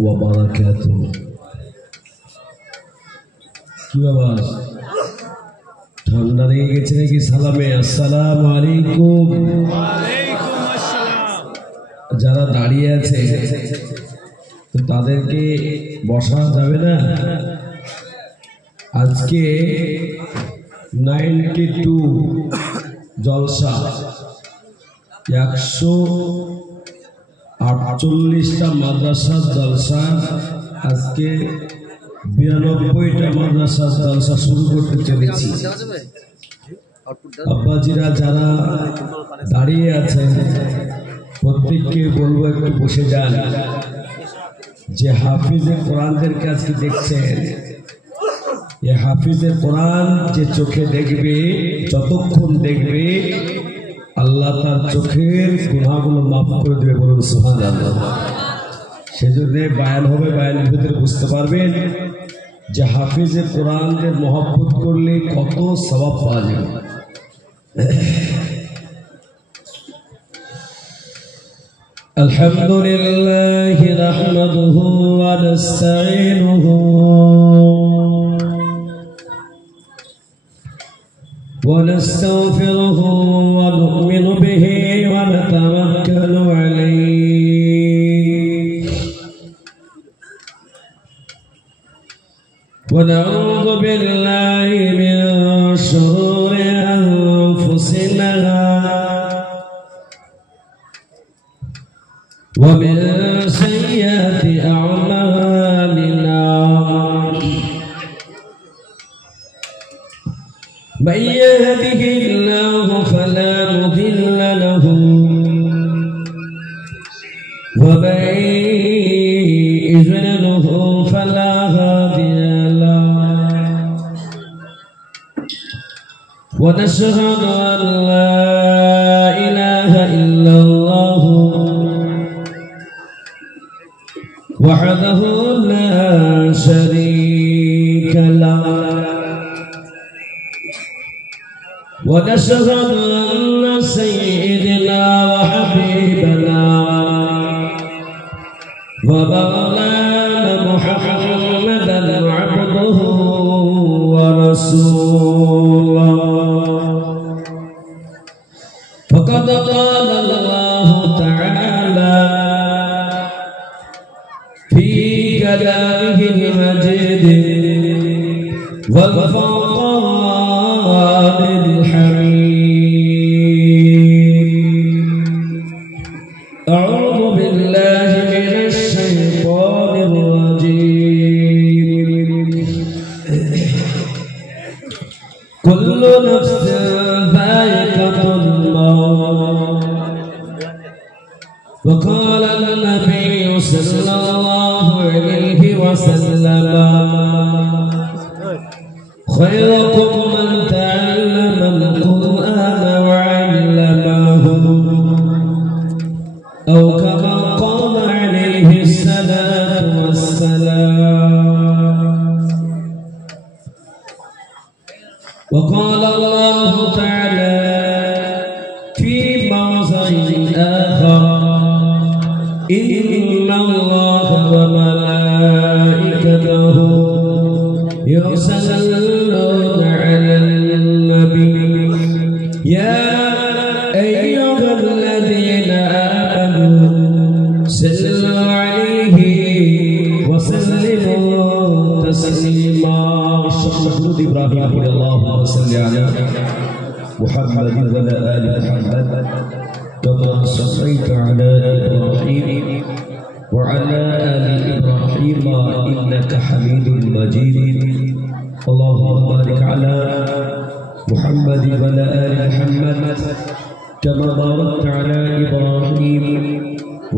ওয়া বারাকাতুহু। কি বাবা ঠান্ডা লেগে গেছে নাকি? সালামে আসসালামু আলাইকুম। ওয়ালাইকুম আসসালাম। যারা দাঁড়িয়ে আছে তো তাদেরকে বসা যাবে না? আজকে 92 জলসা, 148টা মাদ্রাসার জলসা, আজকে 92টা মাদ্রাসার জলসা শুরু করতে চলেছি। আব্বাজিরা যারা দাঁড়িয়ে আছেন প্রত্যেককে বলবো একটু বসে যান। যে হাফিজে কোরআনদেরকে আজকে দেখছেন, এ হাফিজে কোরআন যে চোখে দেখবে, যতক্ষণ দেখবে আল্লাহ তার চোখের গুনাহগুলো মাফ করে দেবে। বলুন সুবহানাল্লাহ। সেজন্য বায়ান হবে, বায়ানের ভিতরে বুঝতে পারবেন যে হাফিজে কোরআনদের মহব্বত করলে কত সওয়াব পাওয়া যাবে। আলহামদুলিল্লাহ নাহমাদুহু ওয়া নাস্তাঈনুহু ওয়া নাস্তাগফিরুহু ওয়া নু'মিনু বিহি ওয়া নাতাওয়াক্কালু আলাইহি ওয়া নাউযু বিল্লাহি মিন শুরুরি আনফুসিনা ومن سيئات أعمالنا من يهده الله فلا مضل له ومن يضلله فلا هادي له ونشهد أن لا إله إلا الله وحده لا شريك له ونشهد أن سيدنا وحبيبنا ومولانا محمدا عبده ورسوله فقد قال الله تعالى في كلامه المجيد والفرقان الحميد. أعوذ بالله من الشيطان الرجيم. كل نفس ذائقة الموت وقال النبي صلى الله عليه وسلم خيركم من تعلم القرآن وعلمه أو كما قال عليه الصلاة والسلام. وقال الله تعالى في موضع آخر إن الله وملائكته يصلون على النبي يا أيها الذين آمنوا صلوا عليه وسلموا تسليما. الشيخ محمود إبراهيم اللهم صل على محمد وعلى آل محمد كما صليت على إبراهيم وعلى آل إبراهيم إنك حميد مجيد. اللهم بارك على محمد وعلى آل محمد كما باركت على إبراهيم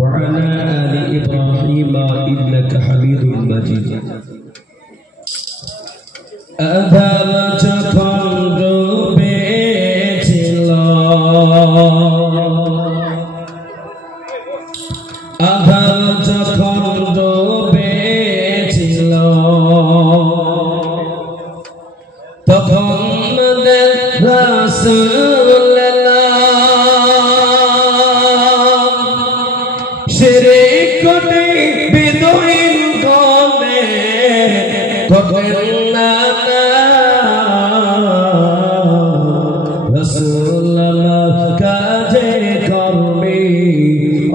وعلى آل إبراهيم إنك حميد مجيد. আধার যখন ডুবেছিল তখন রাসূলুল্লাহ শিরক করে বিদয়ী করবেন না রাসূল আমার কাজে করবে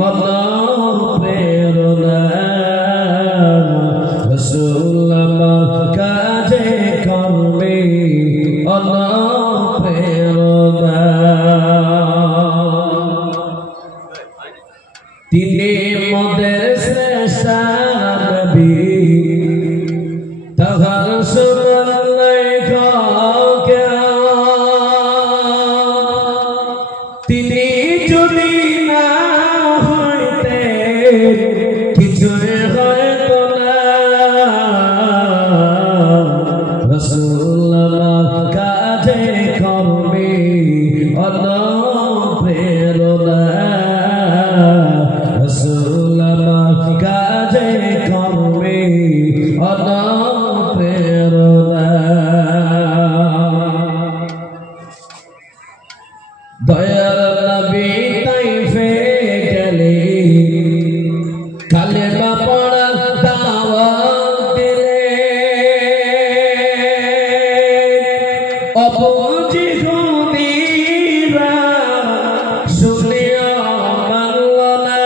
অনুপ্রেরণা রাসূল আমার কাজে করবে অনুপ্রেরণা তিনি মোদের শ্রেষ্ঠ নবী তাহার সমান নাই কাউকে তিনি যদি না হইতে কিছুই হইতো না রাসূল আমার কাজে করবে অনুপ্রেরণা রাসূল আমার কাজে করবে অনুপ্রেরণা দয়ার নবী তাইফে গেলে কালেমা পড়া দাওয়াত দিলে অবুঝি হুদিরা শুনিয়া মানল না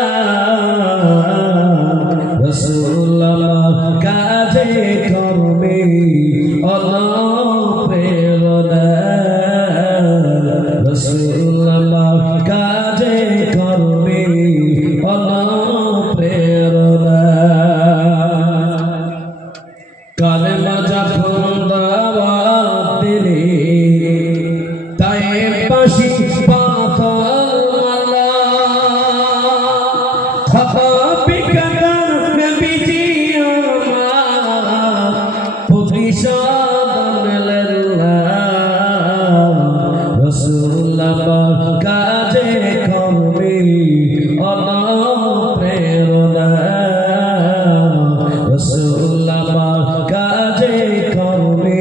রাসূল আমার কাজে করবে অনুপ্রেরণা রাসূল আমার কাজে করবে অনুপ্রেরণা কালেমা যখন দাওয়াত দিলে তায়েব বাসী পাথর মালা বিকাদার নবীজি আমার প্রতিশোধ নিলেন না রাসূল আমার কাজে করবে অনুপ্রেরণা রাসূল আমার কাজে করবে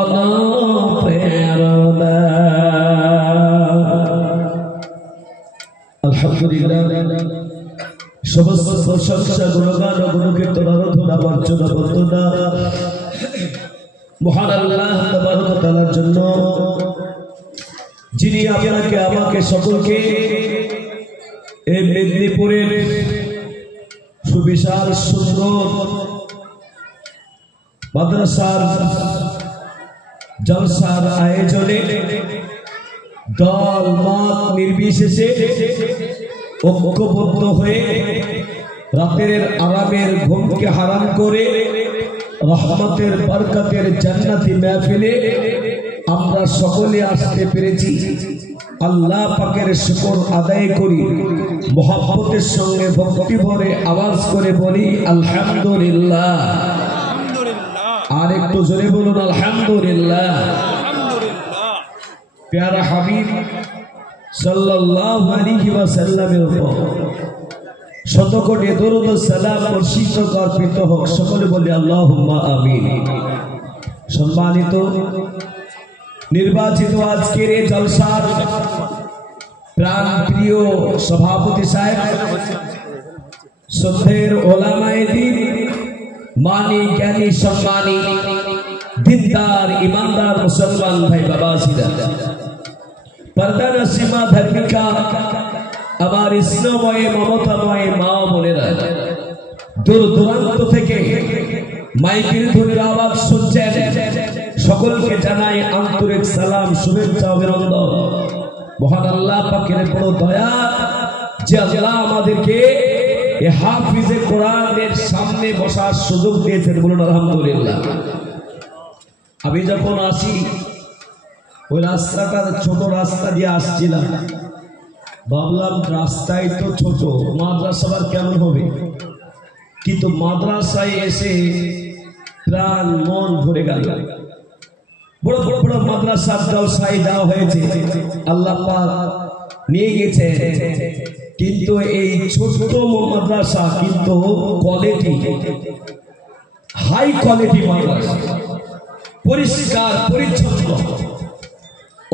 অনুপ্রেরণা আলহামদুলিল্লাহ সমস্ত প্রশংসা গুণগান ও গুণকীর্তন আরাধনা বর্জনা বন্দনা মহান আল্লাহ তাবারক ওয়া তাআলার জন্য যিনি আপনাকে আমাকে সকলকে এই মেদিনীপুরের সুবিশাল সুন্দর মাদ্রাসার জলসার আয়োজনে দল মত নির্বিশেষে ঐক্যবদ্ধ হয়ে রাতের আরামের ঘুমকে হারাম করে রহমতের বরকতের জান্নাতি মাহফিলে আমরা সকলে আসতে পেরেছি। আল্লাহ পাকের শুকর আদায় করি, মুহাব্বতের সঙ্গে ভক্তি ভরে আওয়াজ করে বলি আলহামদুলিল্লাহ। আর একটু জোরে বলুন আলহামদুলিল্লাহ। প্যারা হাবিব সাল্লাল্লাহু আলাইহি ওয়াসাল্লামের উপর শত কোটি দরুদ ও সালাম বর্ষিত অর্পিত হোক। সকলে বলি আল্লাহুম্মা আমিন। সম্মানিত নির্বাচিত আজকের এই জলসার প্রাণ প্রিয় সভাপতি সাহেব, শ্রদ্ধেয় ওলামায়ে দ্বীন, মানি জ্ঞানী সম্মানী দিনদার ইমানদার মুসলমান ভাই বাবাজিরা, পর্দা নসিমা ধার্মিকা আমার স্নেহময় মমতাময় মা বোনেরা, দূর দূরান্ত থেকে মাইকের ধ্বনির আওয়াজ শুনছেন, সকলকে জানাই আন্তরিক সালাম, শুভেচ্ছা, অভিনন্দন। মহান আল্লাহ পাকের বড় দয়া যে আল্লাহ আমাদেরকে এই হাফিজে কোরআনের সামনে বসার সুযোগ দিয়েছেন, বলুন আলহামদুলিল্লাহ। আমি যখন আসি ওই রাস্তাটা ছোট রাস্তা দিয়ে আসছিলাম, ভাবলাম রাস্তায় তো ছোট, মাদ্রাসা আবার কেমন হবে, কিন্তু মাদ্রাসায় এসে প্রাণ মন ভরে গেল। বড় বড় বড় মাদ্রাসার জলসায় দেওয়া হয়েছে, আল্লাহ পাক নিয়ে গেছে, কিন্তু এই ছোট মাদ্রাসা কিন্তু কোয়ালিটি, হাই কোয়ালিটি মাদ্রাসা, পরিষ্কার পরিচ্ছন্ন।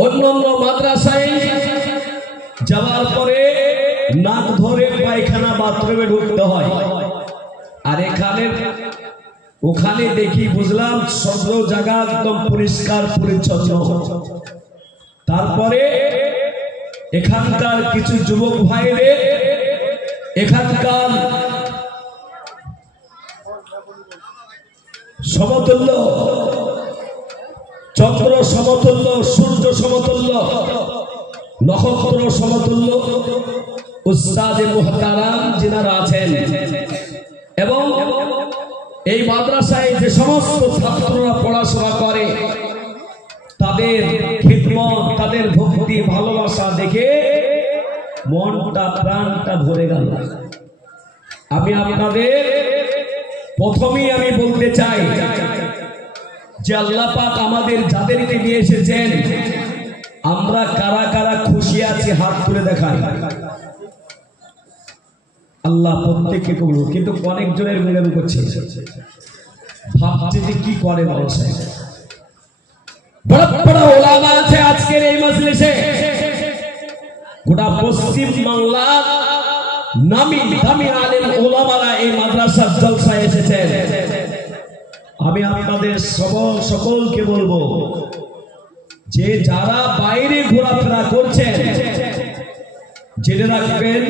অন্যান্য মাদ্রাসায় যাওয়ার পরে নাক ধরে পায়খানা বাথরুমে ঢুকতে হয়, আর এখানে ওখানে দেখি বুঝলাম সব জায়গা একদম পরিষ্কার পরিচ্ছন্ন। তারপরে এখানকার কিছু যুবক ভাইদের এখানকার সমতুল্য, চন্দ্র সমতুল্য, সূর্য সমতুল্য, নক্ষত্র সমতুল্য উস্তাদে মুহতারাম যিনারা আছেন, এবং এই মাদ্রাসায় যে সমস্ত ছাত্ররা পড়াশোনা করে তাদের খিদমত, তাদের ভক্তি ভালোবাসা দেখে মনটা প্রাণটা ভরে গেল। আমি আপনাদের প্রথমেই আমি বলতে চাই যে আল্লাহ পাক আমাদের যাদেরকে নিয়ে এসেছেন আমরা কারা কারা খুশি আছি হাত তুলে দেখাই। আল্লাহ প্রত্যেককে কবুল, কিন্তু অনেকজনের মেলাম করছে, ভাবছে যে কি করে মানুষ। বড় বড় ওলামা আছে আজকের এই মজলিসে, গোটা পশ্চিম বাংলা নামি দামি আলেম ওলামারা এই মাদ্রাসার জলসায় এসেছেন। আমি আপনাদের সকলকে বলবো যে যারা বাইরে ঘোরাফেরা করছেন জেনে রাখবেন,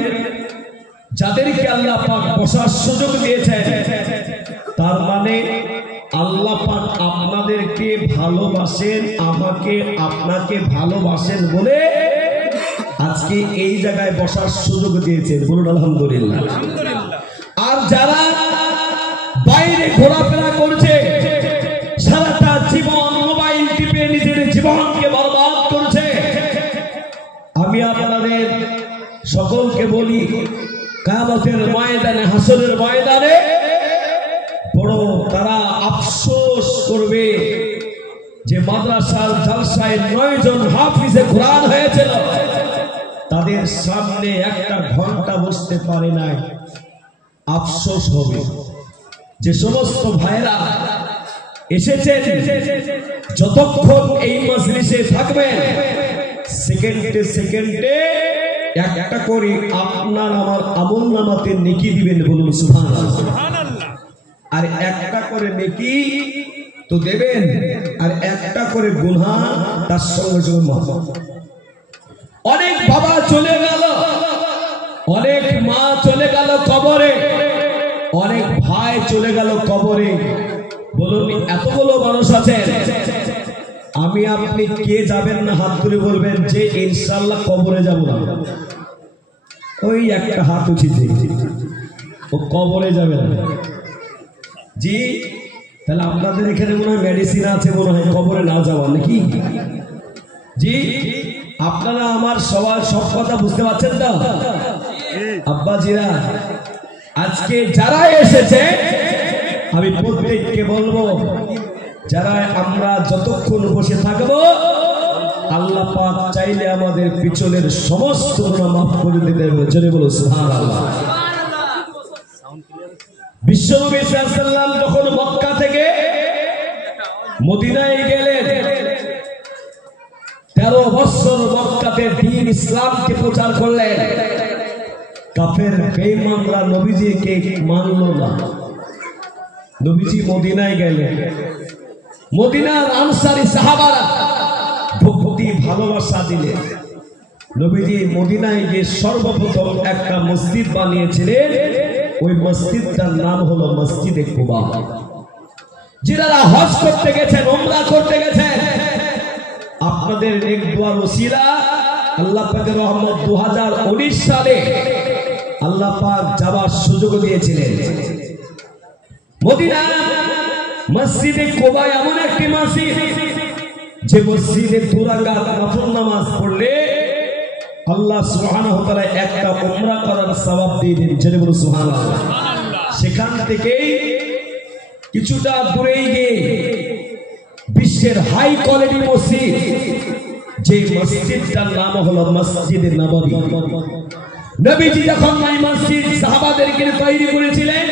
যাদেরকে আল্লাহ পাক বসার সুযোগ দিয়েছেন তার মানে আল্লাহ পাক আপনাদেরকে ভালোবাসেন, আমাকে আপনাকে ভালোবাসেন বলে আজকে এই জায়গায় বসার সুযোগ দিয়েছেন। বলুন আলহামদুলিল্লাহ। আর যারা বাইরে ঘোরাফেরা করছে, সারাটা জীবন মোবাইল টিপে নিজের জীবনকে বরবাদ করছে, আমি আপনাদের সকলকে বলি কিয়ামতের ময়দানে, হাসরের ময়দানে বড় তারা আফসোস করবে যে মাদ্রাসার জলসায় 9 জন হাফিজে কোরআন হয়েছিল, তাদের সামনে একটা ঘন্টা বসতে পারে নাই। আফসোস হবে। যে সমস্ত ভাইরা এসেছেন, যতক্ষণ এই মজলিসে থাকবেন সেকেন্ডে সেকেন্ডে একটা করে আপনার আমার আমলনামাতে নেকি দিবেন। বলুন সুবহানাল্লাহ। আর একটা করে নেকি তো দেবেন, আর একটা করে গুনাহ তার সঙ্গে সঙ্গে মাফ। অনেক বাবা চলে গেল, অনেক মা চলে গেল কবরে, অনেক ভাই চলে গেল কবরে। বলুন এতগুলো মানুষ আছে, আমি আপনি কে যাবেন না? হাত তুলে বলবেন যে ইনশাআল্লাহ কবরে যাব না। ওই একটা হাত উঠিয়ে ও কবরে যাবে না। জি, তাহলে আপনাদের এখানে মনে হয় মেডিসিন আছে, মনে হয় কবরে না যাওয়ার নাকি? জি, আপনারা আমার সবার সব কথা বুঝতে পারছেন তো? আব্বাজিরা আজকে যারা এসেছে আমি প্রত্যেককে বলবো, যারা আমরা যতক্ষণ বসে থাকবো আল্লাহ পাক চাইলে আমাদের পিছনের সমস্ত গুনাহ মাফ করে দিতে পারবে। জোরে বলো সুবহানাল্লাহ। বিশ্বনবী সাল্লাল্লাহু আলাইহি ওয়াসাল্লাম যখন মক্কা থেকে মদিনায় গেলেন, 13 বছর মক্কাতে দ্বীন ইসলামকে প্রচার করলেন। কাফের বেঈমানরা নবীজিকে মানল না। নবীজি মদিনায় গেলেন, মদিনার আনসারী সাহাবারা ভক্তি ভালোবাসা দিলেন। নবীজি মদিনায় গিয়ে সর্বপ্রথম একটা মসজিদ বানিয়েছিলেন, ওই মসজিদটার নাম হলো মসজিদে কুবা। যারা হজ করতে গেছেন, উমরা করতে গেছেন, আপনাদের নেক দুয়ার ওসিলা আল্লাহ পাকের রহমত 2019 সালে আল্লাহ পাক যাওয়ার সুযোগ দিয়েছিলেন। মদিনা মসজিদে কুবা এমন একটি মসজিদ যে মসজিদে 2 রাকাত নফল নামাজ পড়লে আল্লাহ সুবহানাহু ওয়া তাআলা একটা উমরা করার সওয়াব দিয়ে দেন। জেনে বলো সুবহানাল্লাহ। সেখান থেকেই কিছুটা দূরে গিয়ে বিশ্বের হাই কোয়ালিটি মসজিদ, যে মসজিদটার নাম হলো মসজিদে নববী। নবীজি যখন এই মসজিদ সাহাবাদেরকে তৈরি করেছিলেন,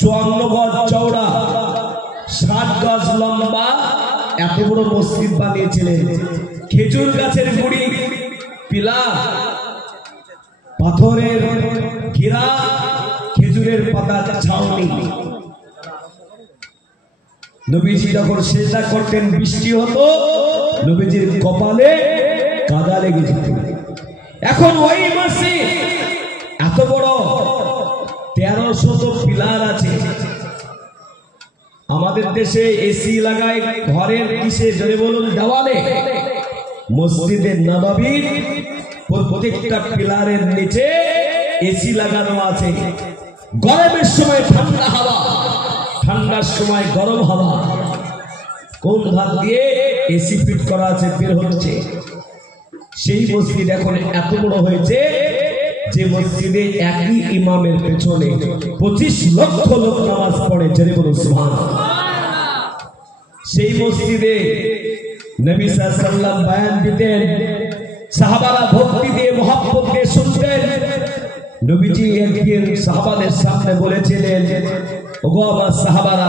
54 গজ চওড়া, 60 গজ লম্বা, এত বড় মসজিদ বানিয়েছিলেন। খেজুর গাছের গুড়ি, পিলার, পাথরের ঘেরা, খেজুরের পাতা ছাউনি, নবীজি যখন সেজদা করতেন বৃষ্টি হতো, নবীজির কপালে কাদা লেগে যেত। এখন ওই মসজিদ এত বড় 1300 পিলার আছে। আমাদের দেশে এসি লাগায় ঘরের কিসে জোরে বলুন, দেওয়ালে। মসজিদের নববীর প্রত্যেকটা পিলারের নিচে এসি লাগানো আছে। গরমের সময় ঠান্ডা হাওয়া, ঠান্ডার সময় গরম হাওয়া। কোন ধার দিয়ে এসি ফিট করা আছে বের হচ্ছে। সেই মসজিদ এখন এত বড় হয়েছে যে মসজিদে একই ইমামের পেছনে 25 লক্ষ লোক নামাজ পড়ে। জোরে বলুন সুবহানাল্লাহ। সেই মসজিদে নবী সাল্লাল্লাহু আলাইহি ওয়াসাল্লাম বয়ান দিতেন, সাহাবারা ভক্তি দিয়ে মহব্বত দিয়ে শুনতেন। নবীজি একদিন সাহাবাদের সামনে বলেছিলেন, ওগো আমার সাহাবারা,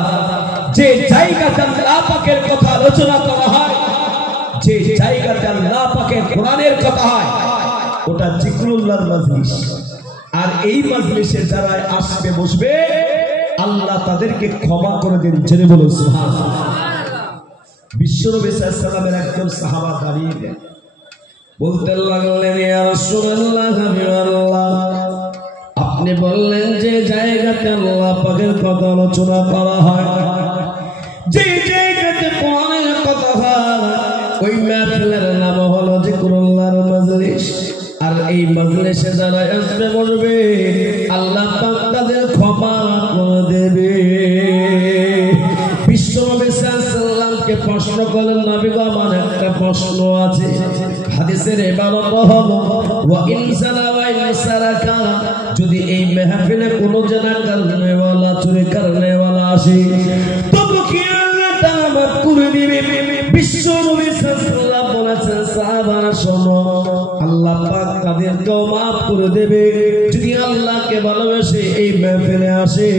যে জায়গাতে আল্লাহ পাকের কথা আলোচনা করা হয়, যে জায়গাতে আল্লাহ পাকের কোরআনের কথা হয়, ওটা জিকরুল্লাহর মজলিস। আর এই মজলিসে যারা আসবে বসবে, আল্লাহ তাদেরকে ক্ষমা করে দেন। জেনে বলুন সুবহানাল্লাহ। বিশ্বনবী সাল্লাল্লাহু আলাইহি ওয়াসাল্লামের একজন সাহাবা দাঁড়িয়ে গেলেন, বলতে লাগলেন, ইয়া রাসূলুল্লাহ, হাবিবাল্লাহ, আপনি বললেন যে জায়গাতে আল্লাহ পাকের কথা আলোচনা করা হয়, যে জায়গাতে কোরআনের কথা হয়, ওই মাহফিলের নাম হলো জিকরুল্লাহর মজলিস। আর এই মজলিসে যারা আসবে বলবে, আল্লাহ পাক তাদের ক্ষমা করে দেবে। বিশ্বনবী সাল্লাল্লাহু আলাইহি ওয়াসাল্লামকে প্রশ্ন করলেন, নবী গো, আমার একটা প্রশ্ন আছে। হাদিসের ইবারত হলো, ওয়া ইন সালা ওয়া ইন সারাকা, যদি এই মাহফিলে কোনো জনা করনেওয়ালা, চুরি করনেওয়ালা আসে, তবে কি আল্লাহ তাআলা মাফ করে দিবে? বিশ্বনবী সাল্লাল্লাহু আলাইহি ওয়াসাল্লাম বলেছেন, সাহাবারা শোনো, আল্লাহ পাক তাদেরকেও মাফ করে দেবে। যদি আল্লাহকে ভালোবেসে এই মাহফিলে আসে,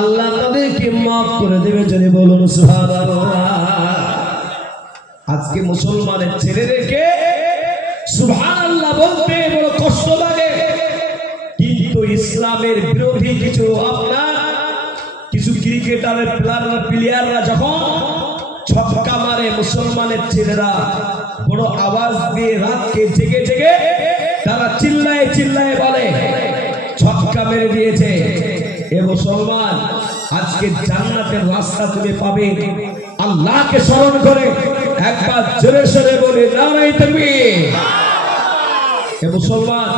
আল্লাহ তাদেরকে মাফ করে দেবে। যদি বলুন সুবহানাল্লাহ। আজকে মুসলমানের ছেলেদেরকে সুবহানাল্লাহ বলতে বড় কষ্ট লাগে, কিন্তু ইসলামের বিরোধী কিছু কিছু ক্রিকেটারের প্লেয়াররা যখন ছক্কা মারে, মুসলমানের ছেলেরা বড় আওয়াজ দিয়ে রাতকে জেগে জেগে তারা চিল্লায় চিল্লায় বলে, ছক্কা মেরে দিয়েছে। এ মুসলমান, আজকে জান্নাতের রাস্তা তুমি পাবে আল্লাহকে স্মরণ করে। একবার জোরে সোরে বলে নারায়ে তাকবীর। এ মুসলমান,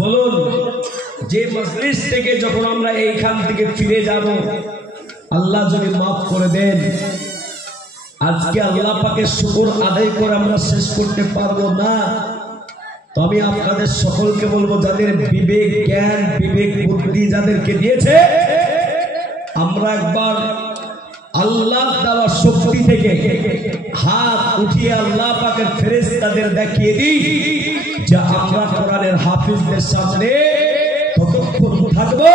বলুন, যে মজলিস থেকে যখন আমরা এইখান থেকে ফিরে যাব, আল্লাহ যদি মাফ করে দেন, আজকে আল্লাহ পাকের শুকর আদায় করে আমরা শেষ করতে পারবো না। তো আমি আপনাদের সকলকে বলবো, যাদের বিবেক, জ্ঞান, বিবেক, বুদ্ধি যাদেরকে দিয়েছে, আমরা একবার আল্লাহ দেওয়া শক্তি থেকে হাত উঠিয়ে আল্লাহ পাকের ফেরেশতাদের দেখিয়ে দিই যে আমরা কোরআনের হাফিজদের সামনে ততক্ষণ থাকবো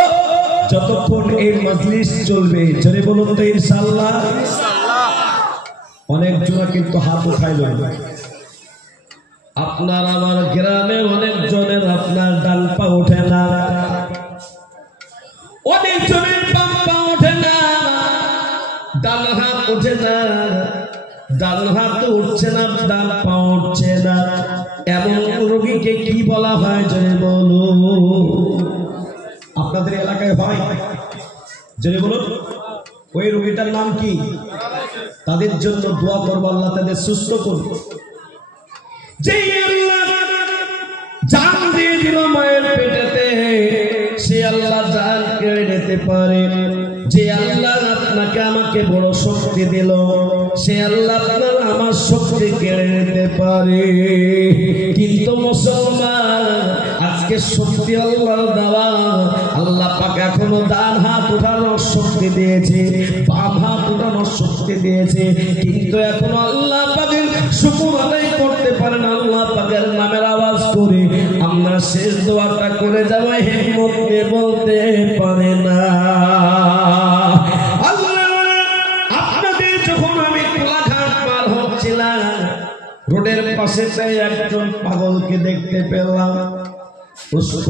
যতক্ষণ এই মজলিস চলবে। জোরে বলুন তো ইনশাআল্লাহ। অনেকজন কিন্তু হাত উঠাইল। আপনার আমার গ্রামে অনেকজনের আপনার ডান পা ওঠে না, অনেকজনের বাম পা ওঠে না, ডান হাত ওঠে না, ডান হাত উঠছে না, ডান পা উঠছে না। এমন রোগীকে কি বলা হয়? জোরে বলুন। আপনাদের এলাকায় হয়? জোরে বলুন। ওই রোগীটার নাম কি? তাদের জন্য দোয়া করবো, আল্লাহ তাদের সুস্থ করবে। যে আল্লাহ জান দিয়ে দিল মায়ের পেটেতে, সে আল্লাহ জান কেড়ে নিতে পারে। যে আল্লাহ আপনাকে আমাকে বড় শক্তি দিল, সে আল্লাহ আপনার আমার শক্তি কেড়ে নিতে পারে। কিন্তু মুসলমান, আজকে শক্তি আল্লাহ দেওয়া, আল্লাহ পাক এখনো ডান হাত উঠানোর শক্তি দিয়েছে, বাম হাত উঠানোর শক্তি দিয়েছে, কিন্তু এখনো আল্লাহ পাকের শুকর আদায় করতে পারেন। আল্লাহ পাকের নামের আওয়াজ করে আমরা শেষ দোয়াটা করে যাবো, হিম্মত নিয়ে বলতে পারে না। আপনাদের যখন আমি কোলাঘাট পার হচ্ছিলাম, রোডের পাশে একজন পাগলকে দেখতে পেলাম। পুষ্প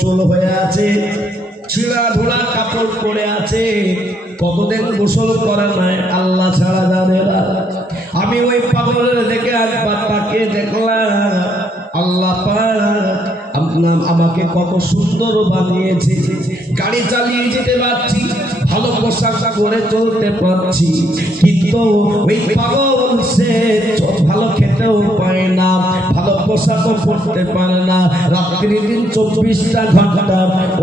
চুল হয়ে আছে, ছিঁড়া ঢোলা কাপড় পরে আছে, কতদিন গোসল করে নাই আল্লাহ ছাড়া জানে না। আমি ওই পাগলের দেখে একবার তাকে দেখলাম, আল্লাহ পাক আমাকে কত সুন্দর বানিয়েছে, গাড়ি চালিয়ে যেতে পারছি, ভালো পোশাক পরে চলতে পারছি, কিন্তু ওই পাগল সে ভালো খেতেও পায় না, ভালো পোশাকও পরতে পারে না, রাত্রি দিন 24টা ঘন্টা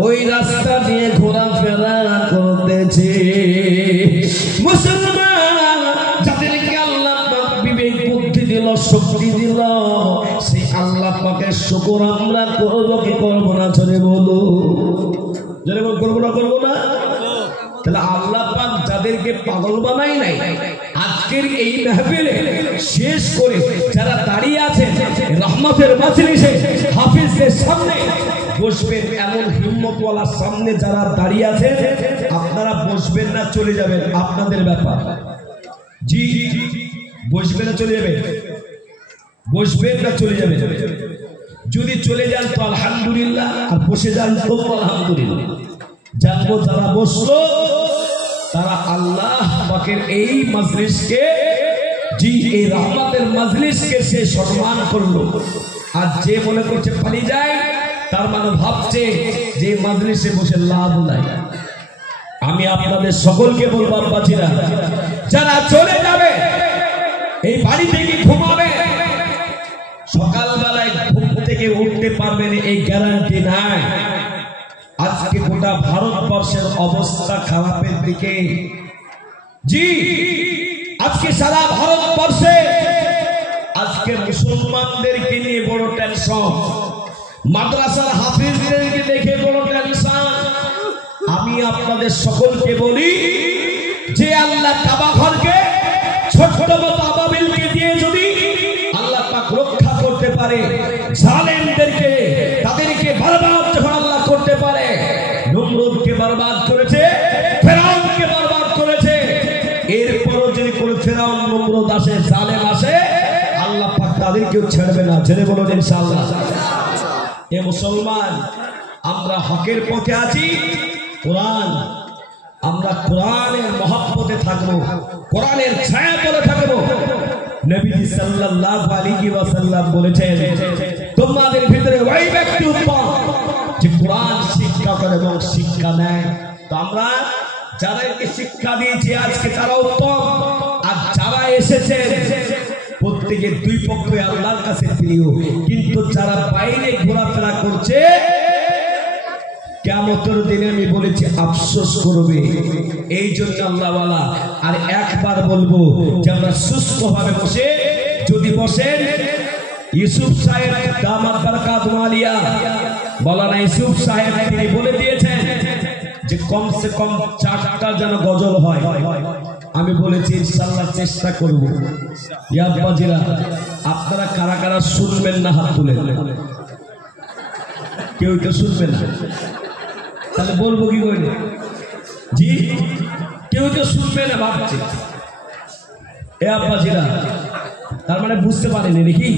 ওই রাস্তা দিয়ে ঘোরাফেরা করতেছে। মুসলমান যাদেরকে আল্লাহ বিবেক বুদ্ধি দিল, শক্তি দিল, সেই আল্লাহ পাকের শুকর আমরা করবো কি করবো না? জোরে বলো, জোরে বল, করবো না করবো না? তাহলে আল্লাহ পাক যাদেরকে পাগল বানাই নাই, আজকের এই মাহফিলে শেষ করে যারা দাঁড়িয়ে আছেন রহমতের মাজলিসে হাফিজদের সামনে বসবেন, এমন হিম্মতওয়ালার সামনে যারা দাঁড়িয়ে আছেন, আপনারা বসবেন না চলে যাবেন, আপনাদের ব্যাপার। জি, বসবেন না চলে যাবেন, বসবেন না চলে যাবেন। যদি চলে যান তো আলহামদুলিল্লাহ, আর বসে যান তো আলহামদুলিল্লাহ। জানবো যারা বসলো তারা আল্লাহ পাকের এই মাজলিসকে, জি এই রহমতের মাজলিসকে সে সম্মান করলো। আর যে মনে করছে পালিয়ে যায়, তার মানে ভাবছে যে মাজলিসে বসে লাভ নাই। আমি আপনাদের সকলকে বলবো বাচ্চারা, যারা চলে যাবে এই বাড়ি থেকে ঘুমাবে, সকালবেলায় ঘুম থেকে উঠতে পারবেন এই গ্যারান্টি নাই। আজকে গোটা ভারতবর্ষের অবস্থা খারাপের দিকে। জি, আজকে সারা ভারতবর্ষে আজকে মুসলমানদেরকে নিয়ে বড় টেনশন, মাদ্রাসার হাফিজদেরকে দেখে বড় টেনশন। আমি আপনাদের সকলকে বলি যে আল্লাহ কাবা ঘরকে ছোট মতো আবাবিলকে দিয়ে যদি আল্লাহ পাক রক্ষা করতে পারে, জালেমদেরকে তাদেরকে বরবাদ যখন আল্লাহ করতে পারে, নমরুদকে বরবাদ করেছে, ফেরাউনকে বরবাদ করেছে, এরপরও যদি কোনো ফেরাউন নমরুদ আসে, জালেম আসে, আল্লাহ পাক তাদেরকেও ছাড়বে না। ছেড়ে বলুন ইনশাআল্লাহ। এ মুসলমান, আমরা হকের পথে আছি। কোরআন, আমরা কোরআনের মহব্বতে থাকবো, কোরআনের ছায়া তলে থাকবো। নবীজি সাল্লাল্লাহু আলাইহি ওয়াসাল্লাম বলেছেন, তোমাদের ভিতরে ওই ব্যক্তি উত্তম যে কোরআন শিক্ষা করে এবং শিক্ষা দেয়। তো আমরা যাদেরকে শিক্ষা দিয়েছি আজকে তারা উত্তম, আর যারা এসেছে প্রত্যেকের দুই পক্ষই আল্লাহর কাছে প্রিয়, কিন্তু যারা বাইরে ঘোরাফেরা করছে কিয়ামতের দিনে আমি বলেছি আফসোস করবে। এই জন্য আল্লাহওয়ালা আর একবার বলবো যে আমরা সুস্থভাবে বসে, যদি বসেন ইউসুফ সাহেব দামাত বারাকাতুহু আলিয়া, মাওলানা ইউসুফ সাহেব তিনি বলে দিয়েছেন যে কমসে কম 4টা যেন গজল হয়। আমি বলেছি ইনশাআল্লাহ চেষ্টা করব। ইয়া বাজিরা, আপনারা কারা কারা শুনবেন না হাত তুলে? কেউ তো শুনবেন না, তাহলে বলবো কি করে? জি, কেউ তো শুনবে না ভাবছে। এ আব্বাজিরা, তার মানে বুঝতে পারেনি নাকি?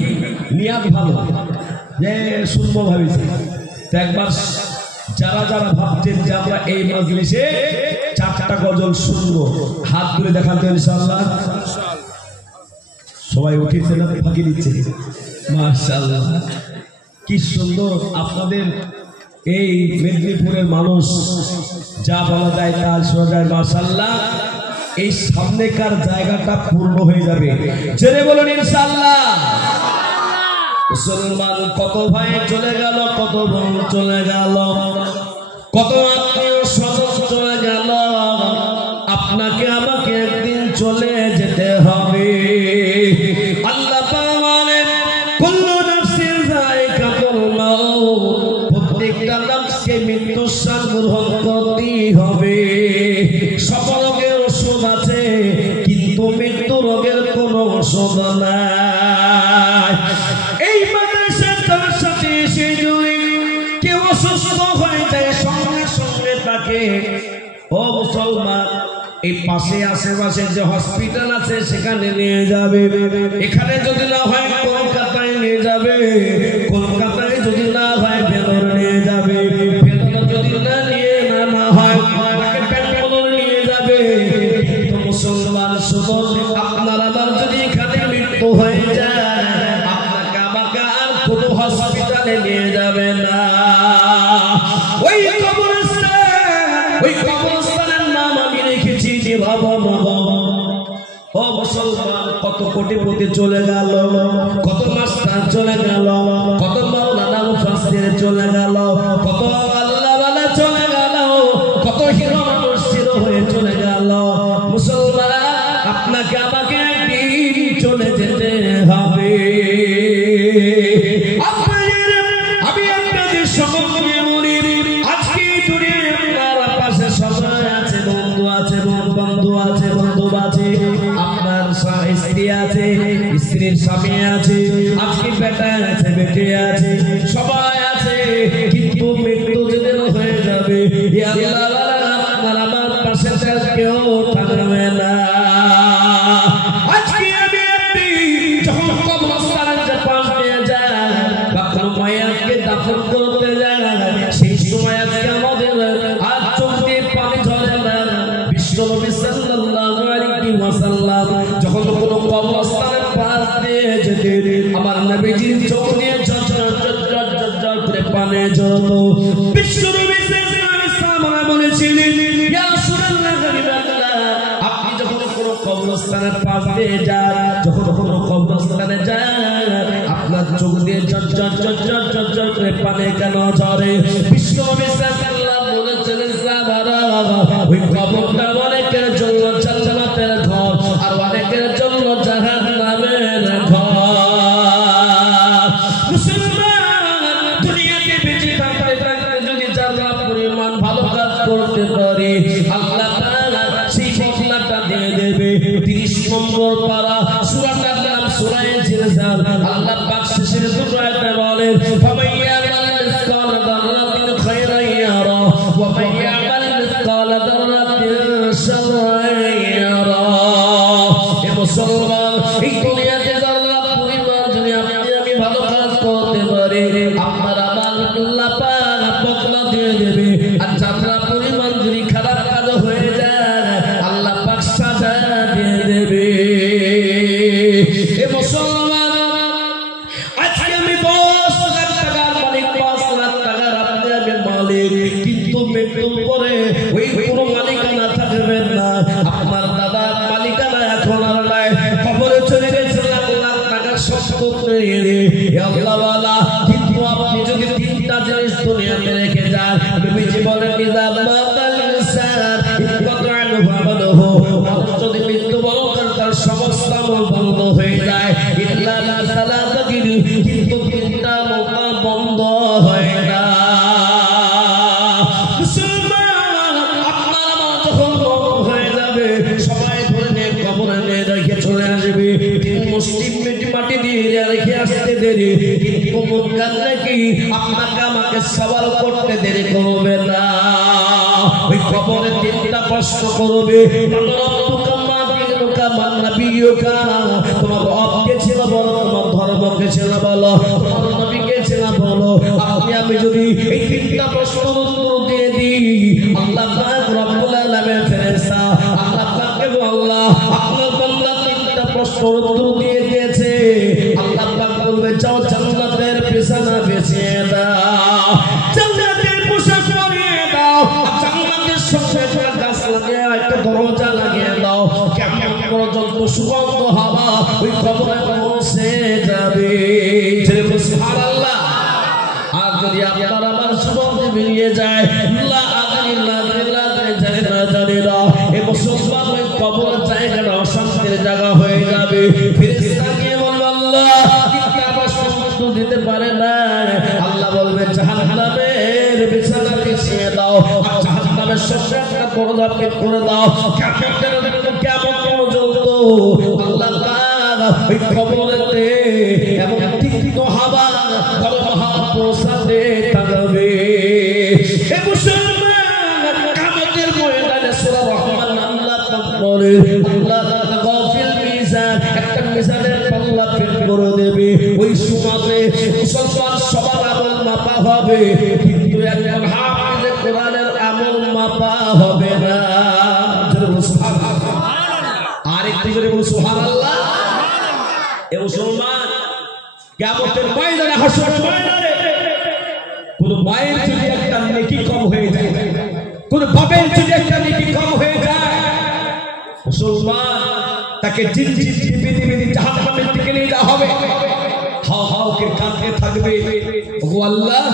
নিয়াত ভালো যে শুনবো ভাবিছি। তো একবার যারা যারা ভাবছেন যে আমরা এই মাজলিসে 4টা গজল শুনবো, হাত তুলে দেখান তো ইনশাআল্লাহ। সবাই উঠেছে না ফাঁকি দিচ্ছে? মাশাআল্লাহ, কি সুন্দর আপনাদের এই মেদিনীপুরের মানুষ, যা বলা যায় তা শোনা যায়। মাশাআল্লাহ, এই সামনেকার জায়গাটা পূর্ণ হয়ে যাবে। জেনে বলুন ইনশাআল্লাহ। মুসলমান, কত ভাই চলে গেল, কত বোন চলে গেল, কত আত্মীয় স্বজন চলে গেল, আপনাকে আমাকে একদিন চলে যেতে হবে। আল্লাহ বলেন, কুল্লু নাফসিন যায়িকাতুল মাউত, প্রত্যেকটা নফসকে মৃত্যুর স্বাদ গ্রহণ করতেই হবে। সকল রোগের ওষুধ আছে, কিন্তু মৃত্যু রোগের কোনো ওষুধ নাই। এই মাদ্রাসার তার সাথে এসে যদি কেউ অসুস্থ হয়ে যায়, সঙ্গে সঙ্গে তাকে, ও মুসলমান, এই পাশে আশেপাশে যে হসপিটাল আছে সেখানে নিয়ে যাবে। এখানে যদি না হয় কলকাতায় নিয়ে যাবে, কলকাতায় যদি না হয় ভেলোর নিয়ে যাবে, ভেলোর যদি না নিয়ে না কবরস্থানের নাম আমি রেখেছি যে বাবা বাবা ও মুসলমান, কত কোটিপতি চলে গেল, কত মাস্টার চলে গেল, কত মাওলানা মুফাসসির চলে গেল, কত আল্লাহওয়ালা চলে গেল, কত হিরো মানুষ হিরো হয়ে চলে গেল। মুসলমান, আপনাকে আমাকে একদিন চলে যেতে হবে। আমি আপনাদের সকলকে বলি, আজকে দুনিয়ায় আপনার পাশে সবাই আছে, বন্ধু আছে, বন্ধু আছে, বন্ধু আছে, আপনার স্ত্রী আছে, স্ত্রীর স্বামী আছে, আজকে বেটা আছে, বেটে আছে, সবাই আছে, কিন্তু মৃত্যু যেদিন হয়ে যাবে আপনার আমার পাশে কেউ থাকবে না। আজকে আমি আপনি যখন কবরস্থানের পাশ দিয়ে যাই বা কোনো মায়াকে দাফন করতে যাই, সেই সময় আজকে আমাদের আর চোখ দিয়ে পানি ঝরে না। বিশ্বনবী সাল্লাল্লাহু আলাইহি ওয়াসাল্লাম যখন কোনো কবরস্থানের পাশ দিয়ে যেতেন, আমার নবীজির চোখ দিয়ে ঝরঝর করে পানি ঝরতো। বিশ্বনবী সাল্লাল্লাহু আলাইহি ওয়াসাল্লাম বলেছিলেন, ইয়া রাসূলুল্লাহ, আপনি যখন কোনো কবরস্থানের পাশ দিয়ে যান, যখন কোনো কবরস্থানে যান, আপনার চোখ দিয়ে ঝরঝর করে পানি কেন ঝরে? বিশ্বনবী সাল্লাল্লাহু আলাইহি ওয়াসাল্লাম বলেছিলেন, সাহাবারা, ওই কবরটা অনেকের জন্য জান্নাতের ঘর আর অনেকের জন্য জাহান্নামের ঘর। মুসলমান, দুনিয়াতে বেঁচে থাকতে থাকতে যদি যারা পরিমাণ ভালো কাজ করতে পারি, আল্লাহ তাআলা সেই বদলাটা দিয়ে দেবে। 30 নম্বর পারা, সূরাটার নাম সূরা জিলজাল। আল্লাহ পাক শেষের দুটো আয়াতে বলেন, ফামাইয়ামাল মিসকাল দাররাতিন খায়রান ইয়ারা ওয়া মাইয়ামাল মিসকাল দাররাতিন শাররান ইয়ারা। এ মুসলমান, এই দুনিয়াতে যারা পরিমাণ যদি আপনি আমি ভালো কাজ করতে পারি, আপনার আমার আল্লাহ পাক বদলা দিয়ে দেবে। আর যারা পরিমাণ যদি খারাপ কাজ হয়ে যায়, আল্লাহ পাক সাজা দিয়ে দেবে। এ মুসলমান, আজকে আমি 10 লাখ টাকার মালিক, 5 লাখ টাকার আপনি আমি মালিক, কিন্তু মৃত্যুর পরে ওই কোনো মালিকানা থাকবে না। আপনার দাদা মালিকানা এখন আর নাই, কবরে চলে গেছে লাখ লাখ টাকার সম্পত্তি নিয়ে। আল্লাহওয়ালা, কিন্তু আপনি যদি 3টা জিনিস দুনিয়াতে রেখে যান, নবীজি বলেন, ইযা মাতাল ইনসান ইনকাতা আনহু আমালুহু, মানুষ যদি মৃত্যুবরণ করে তার সমস্ত আমল বন্ধ হয়ে যায়, ইল্লা সালাতাতিন, কিন্তু 3টা মোকা বন্ধ হয় না। মুসলমান, আপনার আমার যখন বন্ধ হয়ে যাবে, সবাই ধরে নিয়ে কবরে নিয়ে রেখে চলে আসবে। মুসলিম মাটি দিয়ে রেখে আসতে দেরি, কিন্তু মুনকার নাকি আপনাকে আমাকে সওয়াল করতে দেরি করবে না। ওই কবরে 3টা প্রশ্ন করবে, তোমার রবকে ছিল বলো, তোমার ধর্মকে ছিল বলো, তোমার নবীকে ছিল বলো। আমি যদি এই 3টা প্রশ্নের উত্তর দিয়ে দিই, আল্লাহ পাক রব্বুল আলামিন ফেরেশতা আল্লাহ পাককে আল্লাহ আপনার বান্দা 3টা প্রশ্নের উত্তর দিয়ে দিয়েছে, আল্লাহ পাক বলবে, যাও জান্নাতের বিছানা বিছিয়ে দাও, জান্নাতের পোশাক পরিয়ে দাও, জান্নাতের সবচেয়ে গাছ লাগিয়ে একটা দরজা লাগিয়ে দাও, কিয়ামত পর্যন্ত সুগন্ধ হাওয়া ওই কবরে পৌঁছে যাবে। সুবহানাল্লাহ। আর যদি আপনার আমার সুগন্ধ বেরিয়ে যায়, লা আদানি লা জানি না, এই মুসলমান ওই কবর জায়গাটা অশান্তির জায়গা হয়ে যাবে। ফেরেশতাকে বলবে, আল্লাহ 3টা প্রশ্ন দিতে পারে না। আল্লাহ বলবে, জাহান্নামের বিছানা বিছিয়ে দাও, আর জাহান্নামের শেষে একটা দরজা বের করে দাও, কিয়ামত পর্যন্ত আল্লাহ পাক ওই কবরেতে এমন তীক্ষ্ণ হাওয়া গরম হাওয়া পৌঁছাতে থাকবে। এ মুসলমান, কিয়ামতের ময়দানে সূরা রহমান আল্লাহ পাক বলে, আল্লাহ গাফিল মিজান, একটা মিজানের পাল্লা ফিট করে দেবে। ওই সময়তে মুসলমান সবার আমল মাপা হবে, কিন্তু একজন হাফেজে কোরআনের আমল মাপা হবে না। আর একটু জোরে বলুন সুবহানাল্লাহ। এ মুসলমান, কিয়ামতের ময়দানে, হাসরের ময়দানে কোন মায়ের যদি একটা নেকি কম হয়ে যায়, কোন বাবের যদি একটা নেকি কম হয়ে যায় মুসলমান তাকে জিনজির বিধি জাহান্নামের দিকে নিয়ে যাওয়া হবে হাও হাও করে কাঁদতে থাকবে ওগো আল্লাহ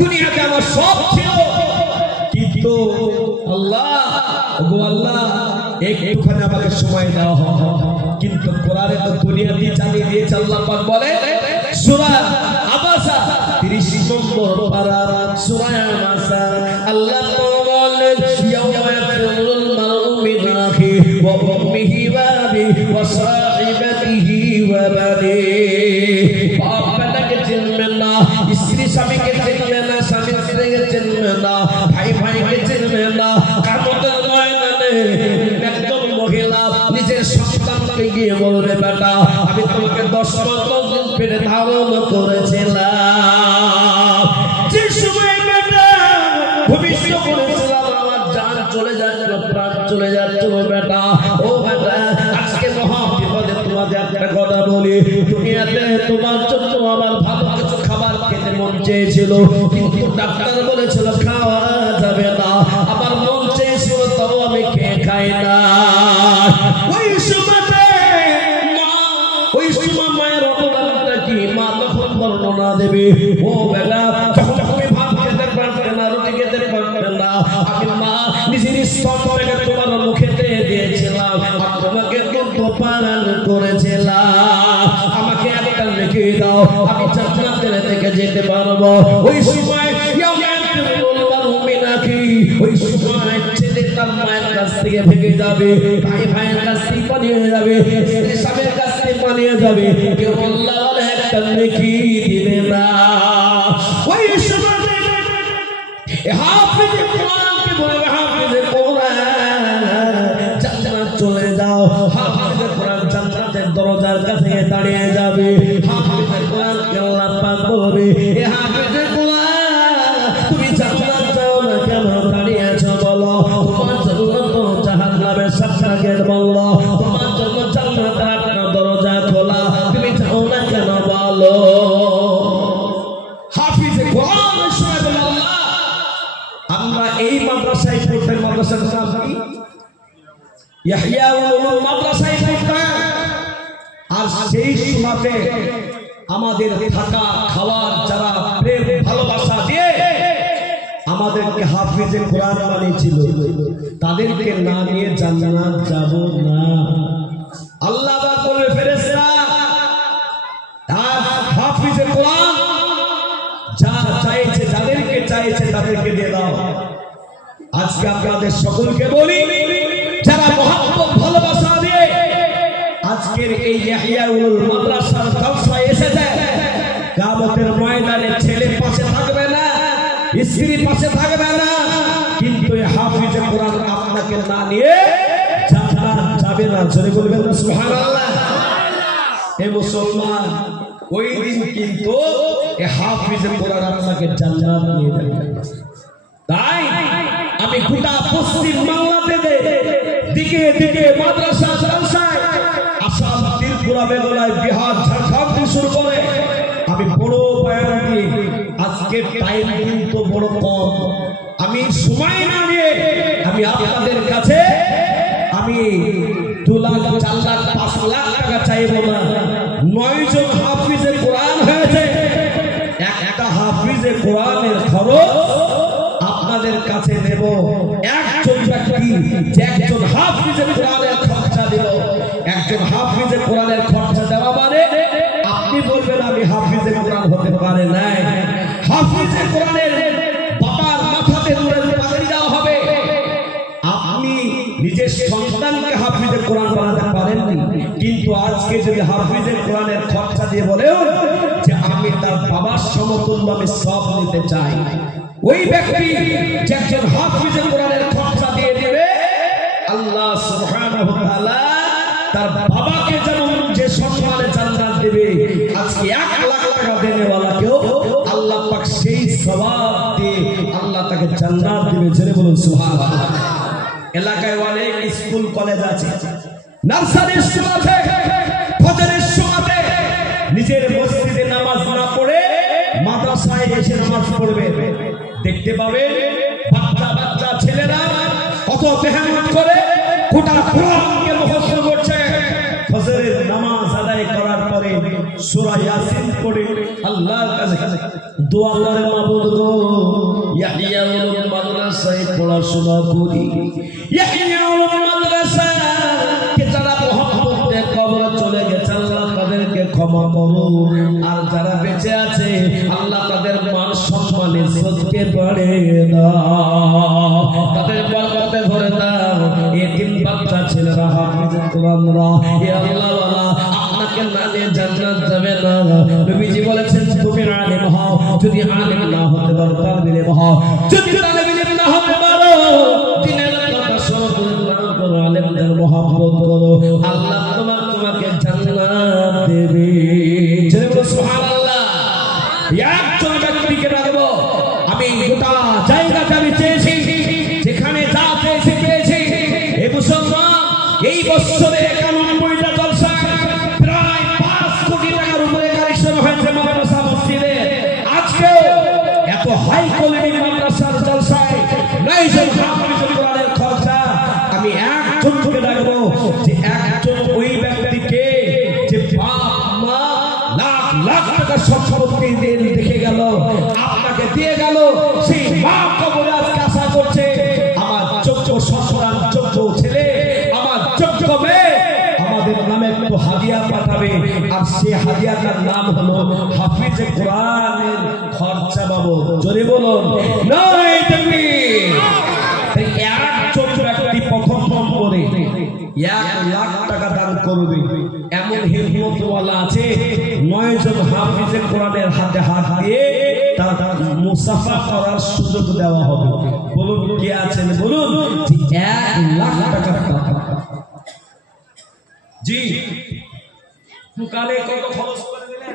দুনিয়াতে আমার সব ছিল কিন্তু আল্লাহ ওগো আল্লাহ একটুখানি আমাকে সময় দাও কিন্তু কোরআনে তো দুনিয়াতে জানিয়ে দিয়েছে আল্লাহ পাক বলে সূরা আবাসা 30 নম্বর পারা সূরা আবাসা আল্লাহ বলে ইয়াউমা ইয়াফিরুল মারউ মিন আখিহি ওয়া উম্মিহি ওয়া আবিহি ওয়া সাহিবাতিহি ওয়া বানিহি বাপ বেটাকে চিনবে না স্ত্রী স্বামীকে চিনবে না স্বামী স্ত্রীকে চিনবে না ভাই ভাইকে চিনবে না কিয়ামতের ময়দানে একজন মহিলা নিজের সন্তানকে গিয়ে বলবে বেটা আমি তোমাকে 10 দিন পেটে ধারণ করেছিলাম যে সময় বেটা ভবিষ্যৎ করেছিলাম আমার জান চলে যাচ্ছিল প্রাণ চলে যাচ্ছিল বেটা ও বেটা আজকে মহা বিপদে তোমাদের একটা কথা বলি দুনিয়াতে তোমার জন্য আমার ভালো কিছু খাবার খেতে মন চেয়েছিল কিন্তু ডাক্তার বলেছিল খাওয়া যাবে না আমার মন চেয়েছিল তাও আমি খেয়ে খাই না ওই সময় মায়ের অবদানটা কি মা তখন বর্ণনা দেবে ও বেলা যখন তুমি ভাত খেতে পারবে না রুটি খেতে পারবে না আমি মা নিজের স্তনটাকে তোমার মুখেতে দিয়েছিলাম আর তোমাকে দুধ পান করেছিলাম আমাকে একটা লিখে দাও আমি জান্নাতের দিকে যেতে পারবো ওই সময় ওই সময় ছেলে তার মায়ের কাছ থেকে ভেঙে যাবে ভাই ভাইয়ের কাছ থেকে পালিয়ে যাবে স্বামীর কাছ থেকে পালিয়ে যাবে কেউ আল্লাহ একটা নেকি দিবে না ওই সময় হাফেজে কোরআনকে বলবে হাফেজে কোরআন জান্নাত চলে যাও হাফেজে কোরআন জান্নাতের দরজার কাছে দাঁড়িয়ে যাবে হাফেজে কোরআনকে আল্লাহ পাক বলবে এ হাফেজে কোরআন তুমি জান্নাত চাও না কেন দাঁড়িয়ে আছো বলো তোমার জন্য তো জাহান্নামের সাতটা গেট বন্ধ তোমার জন্য জান্নাতের আটটা দরজা খোলা তুমি চাও না কেন বলো হাফেজে কোরআন সময় বলে আল্লাহ আমরা এই মাদ্রাসায় পড়তে মাদ্রাসার নাম কি ইয়াহইয়া উলুম মাদ্রাসায় পড়তে আর সেই সময়তে আমাদের থাকা খাওয়ার যারা প্রেম ভালোবাসা দিয়ে আমাদেরকে হাফেজে কোরআন বানিয়েছিল তাদেরকে না নিয়ে জান্নাত যাব না আল্লাহ পাক বলবে ফেরেশতা হাফেজে কোরআন যা চাইছে যাদেরকে চাইছে তাদেরকে দিয়ে দাও আজকে আপনাদের সকলকে বলি যারা মহব্বত ভালোবাসা দিয়ে আজকের এই ইয়াহইয়া উলুম মাদ্রাসার জলসায় এসেছে কিয়ামতের ময়দানে ছেলে পাশে থাকবে না স্ত্রী পাশে থাকবে না কিন্তু এই হাফেজে কোরআন আপনাকে না নিয়ে জান্নাত যাবে না জোরে বলবেন না সুবহানাল্লাহ হে মুসলমান ওই দিন কিন্তু এই হাফেজে কোরআন আপনাকে জান্নাত নিয়ে যাবে তাই আমি গোটা পশ্চিম বাংলাতে দিকে দিকে মাদ্রাসা জলসায় আসাম ত্রিপুরা মেঘালয় বিহার ঝাড়খণ্ড থেকে শুরু করে আমি বড় বয়ান দিয়ে আজকে টাইম কিন্তু বড় কম আমি সময় না নিয়ে আমি আপনাদের কাছে আমি 2 লাখ 4 লাখ 5 লাখ টাকা চাইবো না 9 জন হাফেজে কোরআন হয়েছে একটা হাফেজে কোরআনের খরচ আপনাদের কাছে নেব একজন ব্যক্তি যে একজন হাফেজে কোরআনের খরচা দেব একজন হাফেজে কোরআনের খরচা দেওয়া মানে আপনি বলবেন আমি হাফেজে কোরআন হতে পারে নাই হাফেজে কোরআনের বাবার মাথাতে নুরের পাগড়ি দেওয়া হবে আপনি নিজের সন্তানকে হাফেজে কোরআন বানাতে পারেননি কিন্তু আজকে যদি হাফেজে কোরআনের খরচা দিয়ে বলেও যে আমি তার বাবার সমতুল্য আমি সব নিতে চাই ওই ব্যক্তি যে একজন হাফেজে কোরআনের খরচা দিয়ে দেবে আল্লাহ সুবহানাহু ওয়া তাআলা তার বাবাকে যেমন যে সম্মানে জান্নাত দেবে আজকে 1 লাখ টাকা দেনেওয়ালাকেও আল্লাহ পাক সেই সওয়াব দিয়ে আল্লাহ তাকে জান্নাত দিবে জেনে বলুন সুবহানাল্লাহ এলাকায় অনেক স্কুল কলেজ আছে নার্সারি স্কুল আছে ফজরের সময়তে নিজের মসজিদে নামাজ না পড়ে মাদ্রাসায় এসে নামাজ পড়বে দেখতে পাবে বাচ্চা বাচ্চা ছেলেরা মেহনত করে গোটা কোরআনকে মুখস্থ করছে। ফজরের নামাজ আদায় করার পরে সূরা ইয়াসিন পড়ে আল্লাহর কাছে দোয়া করে, মাবুদ গো ইয়াহিয়া উলুম মাদ্রাসায় পড়াশোনা করি, ইয়াহিয়া উলুম মাদ্রাসা কে যারা মুহাম্মদের কবরে চলে গেছে আল্লাহ তাদেরকে ক্ষমা করো, আর যারা বেঁচে আছে আল্লাহ তাদের মান সম্মান ইজ্জতকে বাড়িয়ে দাও, তাদের বরকতে ভরে দাও। এতিম বাচ্চা ছেলেরা হাফেজে কোরআনরা হে আল্লাহ ওয়ালা আপনাকে না দিয়ে জান্নাত যাবে না। নবীজি বলেছেন তুমি আলেম হও, যদি আলেম না হতে পারো তালিম হও, যদি তালিম না হতে পারো দিনের কথা শোনো, কুরআন করো, আলেমদের মহব্বত করো, আল্লাহ তোমাকে জান্নাত দেবে। জয় সুবহানাল্লাহ। একজন ব্যক্তিকে রাখবো, আমি গোটা জায়গাটা আমি চেয়েছি, যেখানে যা চেয়েছি পেয়েছি। এই মুসলমান এই বছরে 91টা জলসা, প্রায় 5 কোটি টাকার উপরে কালেকশন হয়েছে মাদ্রাসা মসজিদে। আজকে এত হাই কোয়ালিটির মাদ্রাসার জলসায় 9জন হাফেজুল কোরআনের খরচা। আমি একজনকে ডাকবো, যে একজন ওই ব্যক্তিকে যে বাপ মা লাখ লাখ টাকা সম্পত্তি দেখে গেল, আপনাকে দিয়ে গেল, সেই মা কবরে আজকে আশা করছে আমার যোগ্য সন্তান, যোগ্য ছেলে, আমার যোগ্য মেয়ে আমাদের নামে একটু হাদিয়া পাঠাবে, আর সেই হাদিয়াটার নাম হলো হাফিজে কোরআনের খরচা বাবদ। জোরে বলুন নারে তাকবীর। একজন ব্যক্তি প্রথম করে 1 লাখ টাকা দান করবে, এমন হিম্মতওয়ালা আছে। 9 জন হাফেজে কোরআনের হাতে হাত দিয়ে তার মুসাফা করার সুযোগ দেওয়া হবে। বলুন কে আছেন, বলুন যে 1 লাখ টাকা টাকা। জি দোকানে কত খরচ করে দিলেন?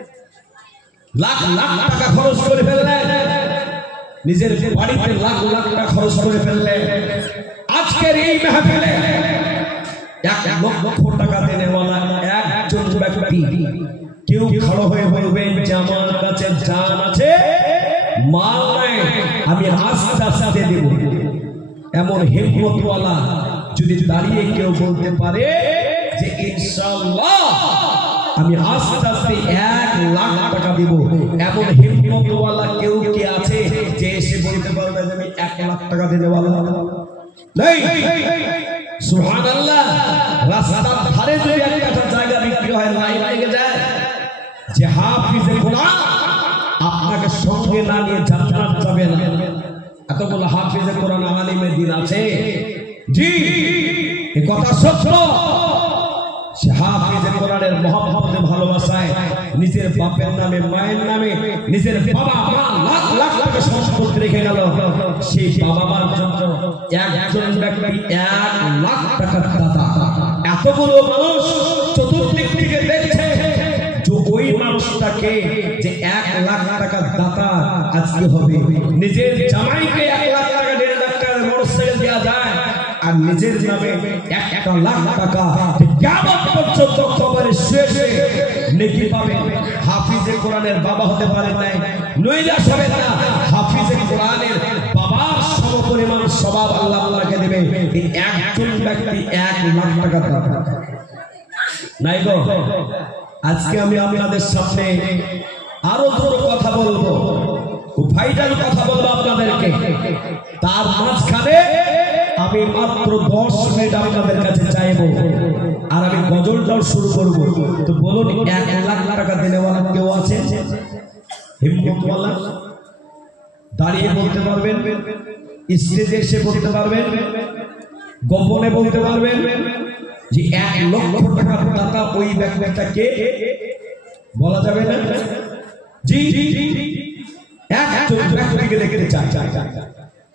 লাখ লাখ টাকা খরচ করে ফেললেন, নিজের বাড়িতে লাখ লাখ টাকা খরচ করে ফেললেন। আজকের এই মাহফিলে 1 লক্ষ টাকা দেনেওয়ালা একজন ব্যক্তি, কেউ খাড়া হয়ে বলবেন যে আমার কাছে জান আছে, মাল নাই, আমি আস্তে আস্তে দেব, এমন হিম্মতওয়ালা যদি দাঁড়িয়ে কেউ বলতে পারে যে ইনশাআল্লাহ আমি আস্তে আস্তে 1 লাখ টাকা দেব, এমন হিম্মতওয়ালা কেউ কি আছে যে এসে বলতে পারবে যে আমি 1 লাখ টাকা দেনেওয়ালা? নাই। সুবহানাল্লাহ। রাস্তার ধারে যদি একটা জায়গা বিক্রি হয়, লাইন লেগে যায়, যে হাফিজে কোরআন আপনাকে সঙ্গে না নিয়ে জান্নাত যাবে না। এতগুলো হাফিজে কোরআন আলিমে দিন আছে, জি এই কথা সত্য। সে হাফিজে কোরআনের মহব্বতে ভালোবাসায় নিজের বাপের নামে, মায়ের নামে, নিজের বাবা মা লাখ লাখ টাকা সম্পত্তি রেখে গেল, সেই বাবা মার জন্য একজন ব্যক্তি 1 লাখ টাকার দাতা। এতগুলো মানুষ চতুর্দিক থেকে দেখছে, যে ওই মানুষটাকে যে 1 লাখ টাকার দাতা আজকে হবে। নিজের জামাইকে 1 লাখ টাকা, 1.5 লাখ টাকার মোটরসাইকেল দেওয়া যায়, আর নিজের নামে 1 লাখ টাকা কিয়ামত পর্যন্ত কবরে শুয়ে নেকি পাবে। হাফিজে কোরআনের বাবা হতে পারেন নাই, নৈরাশ হবেন না, হাফিজে কোরআনের বাবার সমপরিমাণ সওয়াব আল্লাহ আপনাকে দেবে। এই একজন ব্যক্তি 1 লাখ টাকা দাতা নাই গো। আজকে আমি আপনাদের সামনে আরো দুটো কথা বলবো, ভাইটাল কথা বলবো আপনাদেরকে। তার মাঝখানে আমি মাত্র 10 মিনিট আপনাদের কাছে চাইবো, আর আমি গজলটাও শুরু করব। তো বলুন 1 লাখ টাকা দেনেওয়ালা কেউ আছে? হিম্মতওয়ালা দাঁড়িয়ে বলতে পারবেন, স্টেজে এসে বলতে পারবেন, গোপনে বলতে পারবেন যে 1 লক্ষ টাকার দাতা ওই ব্যক্তিটাকে? বলা যাবে না? জি একজন ব্যক্তিকে দেখতে চাই,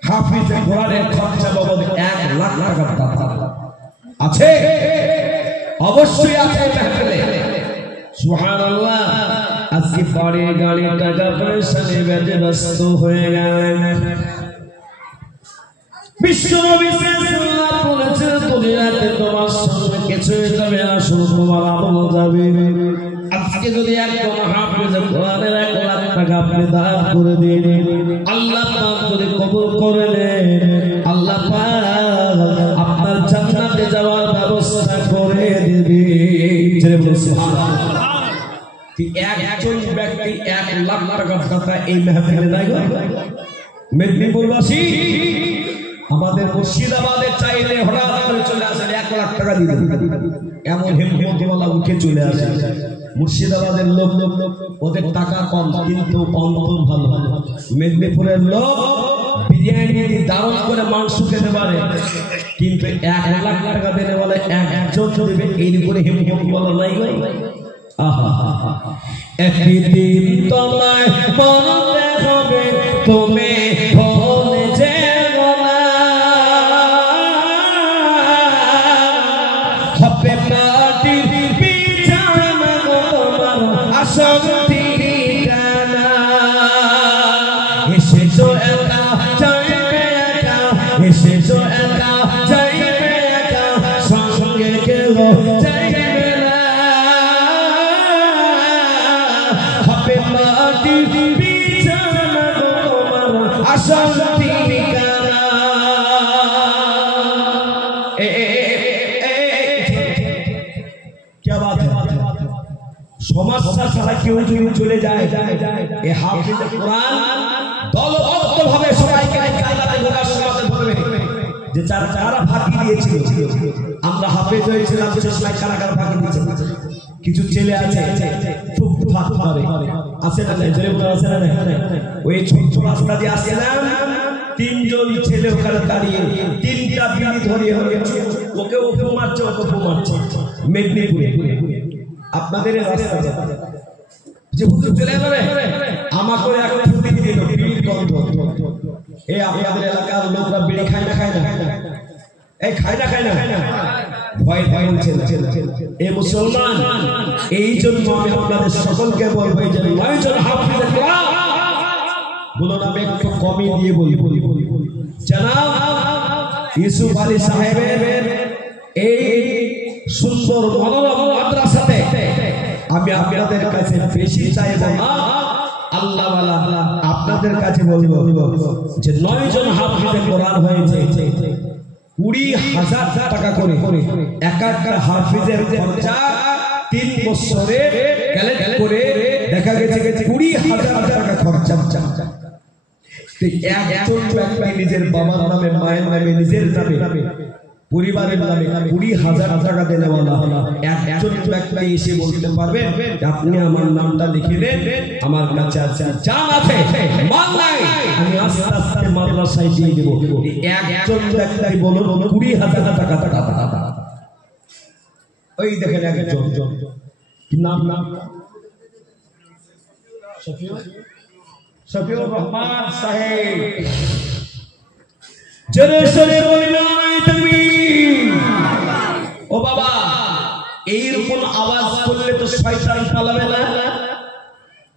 হাফিজে কোরআনের খরচা বাবদ 1 লাখ টাকার দাতা আছে? অবশ্যই আছে মাহফিলে। সুবহানাল্লাহ। আজকে বাড়ি গাড়ি টাকা পয়সা নিয়ে ব্যস্ত হয়ে গেলেন। বিশ্বনবী সাল্লাল্লাহু আলাইহি ওয়াসাল্লাম দুনিয়াতে তোমার সঙ্গে কিছু যাবে না, শুধু তোমার আমল যাবে। আজকে যদি একজন হাফেজে কোরআনের 1 লাখ টাকা আপনি দান করে দিন, আল্লাহ পাক যদি কবুল করে নেন, আল্লাহ পাক বললেন সুবহানাল্লাহ। একজন ব্যক্তি 1 লাখ টাকার কথা এই মেহফিলে নাই গো। মেদিনীপুরবাসী আমাদের মুর্শিদাবাদে চাইলে হঠাৎ করে চলে আসেন 1 লাখ টাকা দিতে, এমন হিম্মতওয়ালা উঠে চলে আসে। মুর্শিদাবাদের লোক ওদের টাকা কম কিন্তু অন্তর ভালো। মেদিনীপুরের লোক বিরিয়ানি দারুণ করে মাংস খেতে পারে কিন্তু 1 লাখ টাকা দেনে বলে একজন দেবে, এই করে হিম্মতওয়ালা নাই গো। একদিন তোমায় মরতে হবে, তুমি ভুলে যেও না, হবে মাটির বিছানা তোমার আসল ঠিকানা। এসেছো একা যাইবে একা, এসেছো একা যাইবে একা, সঙ্গে কেউ যাইবে না, হবে মাটির বিছানা তোমার আসল ঠিকানা। क्या बात है, সমস্যা ছাড়া কেউ যদি চলে যায়, এই হাফিজ কোরআন দলবদ্ধভাবে সবাইকে কায়দাতে ঢোকার সময় বলবে যে যারা ফাঁকি দিয়েছিল, আমরা হাফেজ হয়েছিলাম চেষ্টায় কারা কারা ফাঁকি দিয়েছে। কিছু ছেলে আছে খুব ফাঁক পারে, আছে না জোরে বলে আছে না, ওই ছোট রাস্তা দিয়ে আসছিলাম, 3 জন ছেলে ওখানে দাঁড়িয়ে 3টা বিড়ি ধরিয়ে ওকে ওকে মারছে, ওকে মারছে মেদিনীপুরে। আপনাদের রাস্তা যে হুজুর চলে যাবে আমাকে একটা ফুটি দিয়ে দিল, বিড়ির গন্ধ। এই আপনাদের এলাকার লোকরা বিড়ি খায় না, এই খায় না, ভয় বলছে না। এই মুসলমান, এই জন্য আমি আপনাদের সকলকে বলবো যে 9 জন হাফিজ কোরআন বলুন, আমি একটু কমই দিয়ে বলি। জনাব ইউসুফ আলী সাহেবের এই সুন্দর মনোরম মাদ্রাসাতে আমি আপনাদের কাছে বেশি চাইব না, আল্লাহওয়ালা আপনাদের কাছে বলবো যে 9 জন হাফিজে কোরআন হয়েছে, 20,000 টাকা করে এক একটা হাফিজের খরচা 3 বছরে ক্যালেন্ডার করে দেখা গেছে 20,000 টাকা খরচা। একজন ব্যক্তি নিজের বাবার নামে, মায়ের নামে, নিজের নামে, পরিবারের নামে 20,000 টাকা দেনেওয়ালা একজন ব্যক্তি এসে বলতে পারবে আপনি আমার নামটা লিখে দেন, আমার কাছে আছে জান আছে মাল নাই, আমি আস্তে আস্তে মাদ্রাসায় দিয়ে দেব। একজন ব্যক্তি বলুন 20,000 টাকা। ওই দেখেন একজন, কি নাম শফিউর রহমান সাহেব, জোরে জোরে বলবেন তুমি। ও বাবা, এইরকম আওয়াজ করলে তো শয়তান পালাবে না।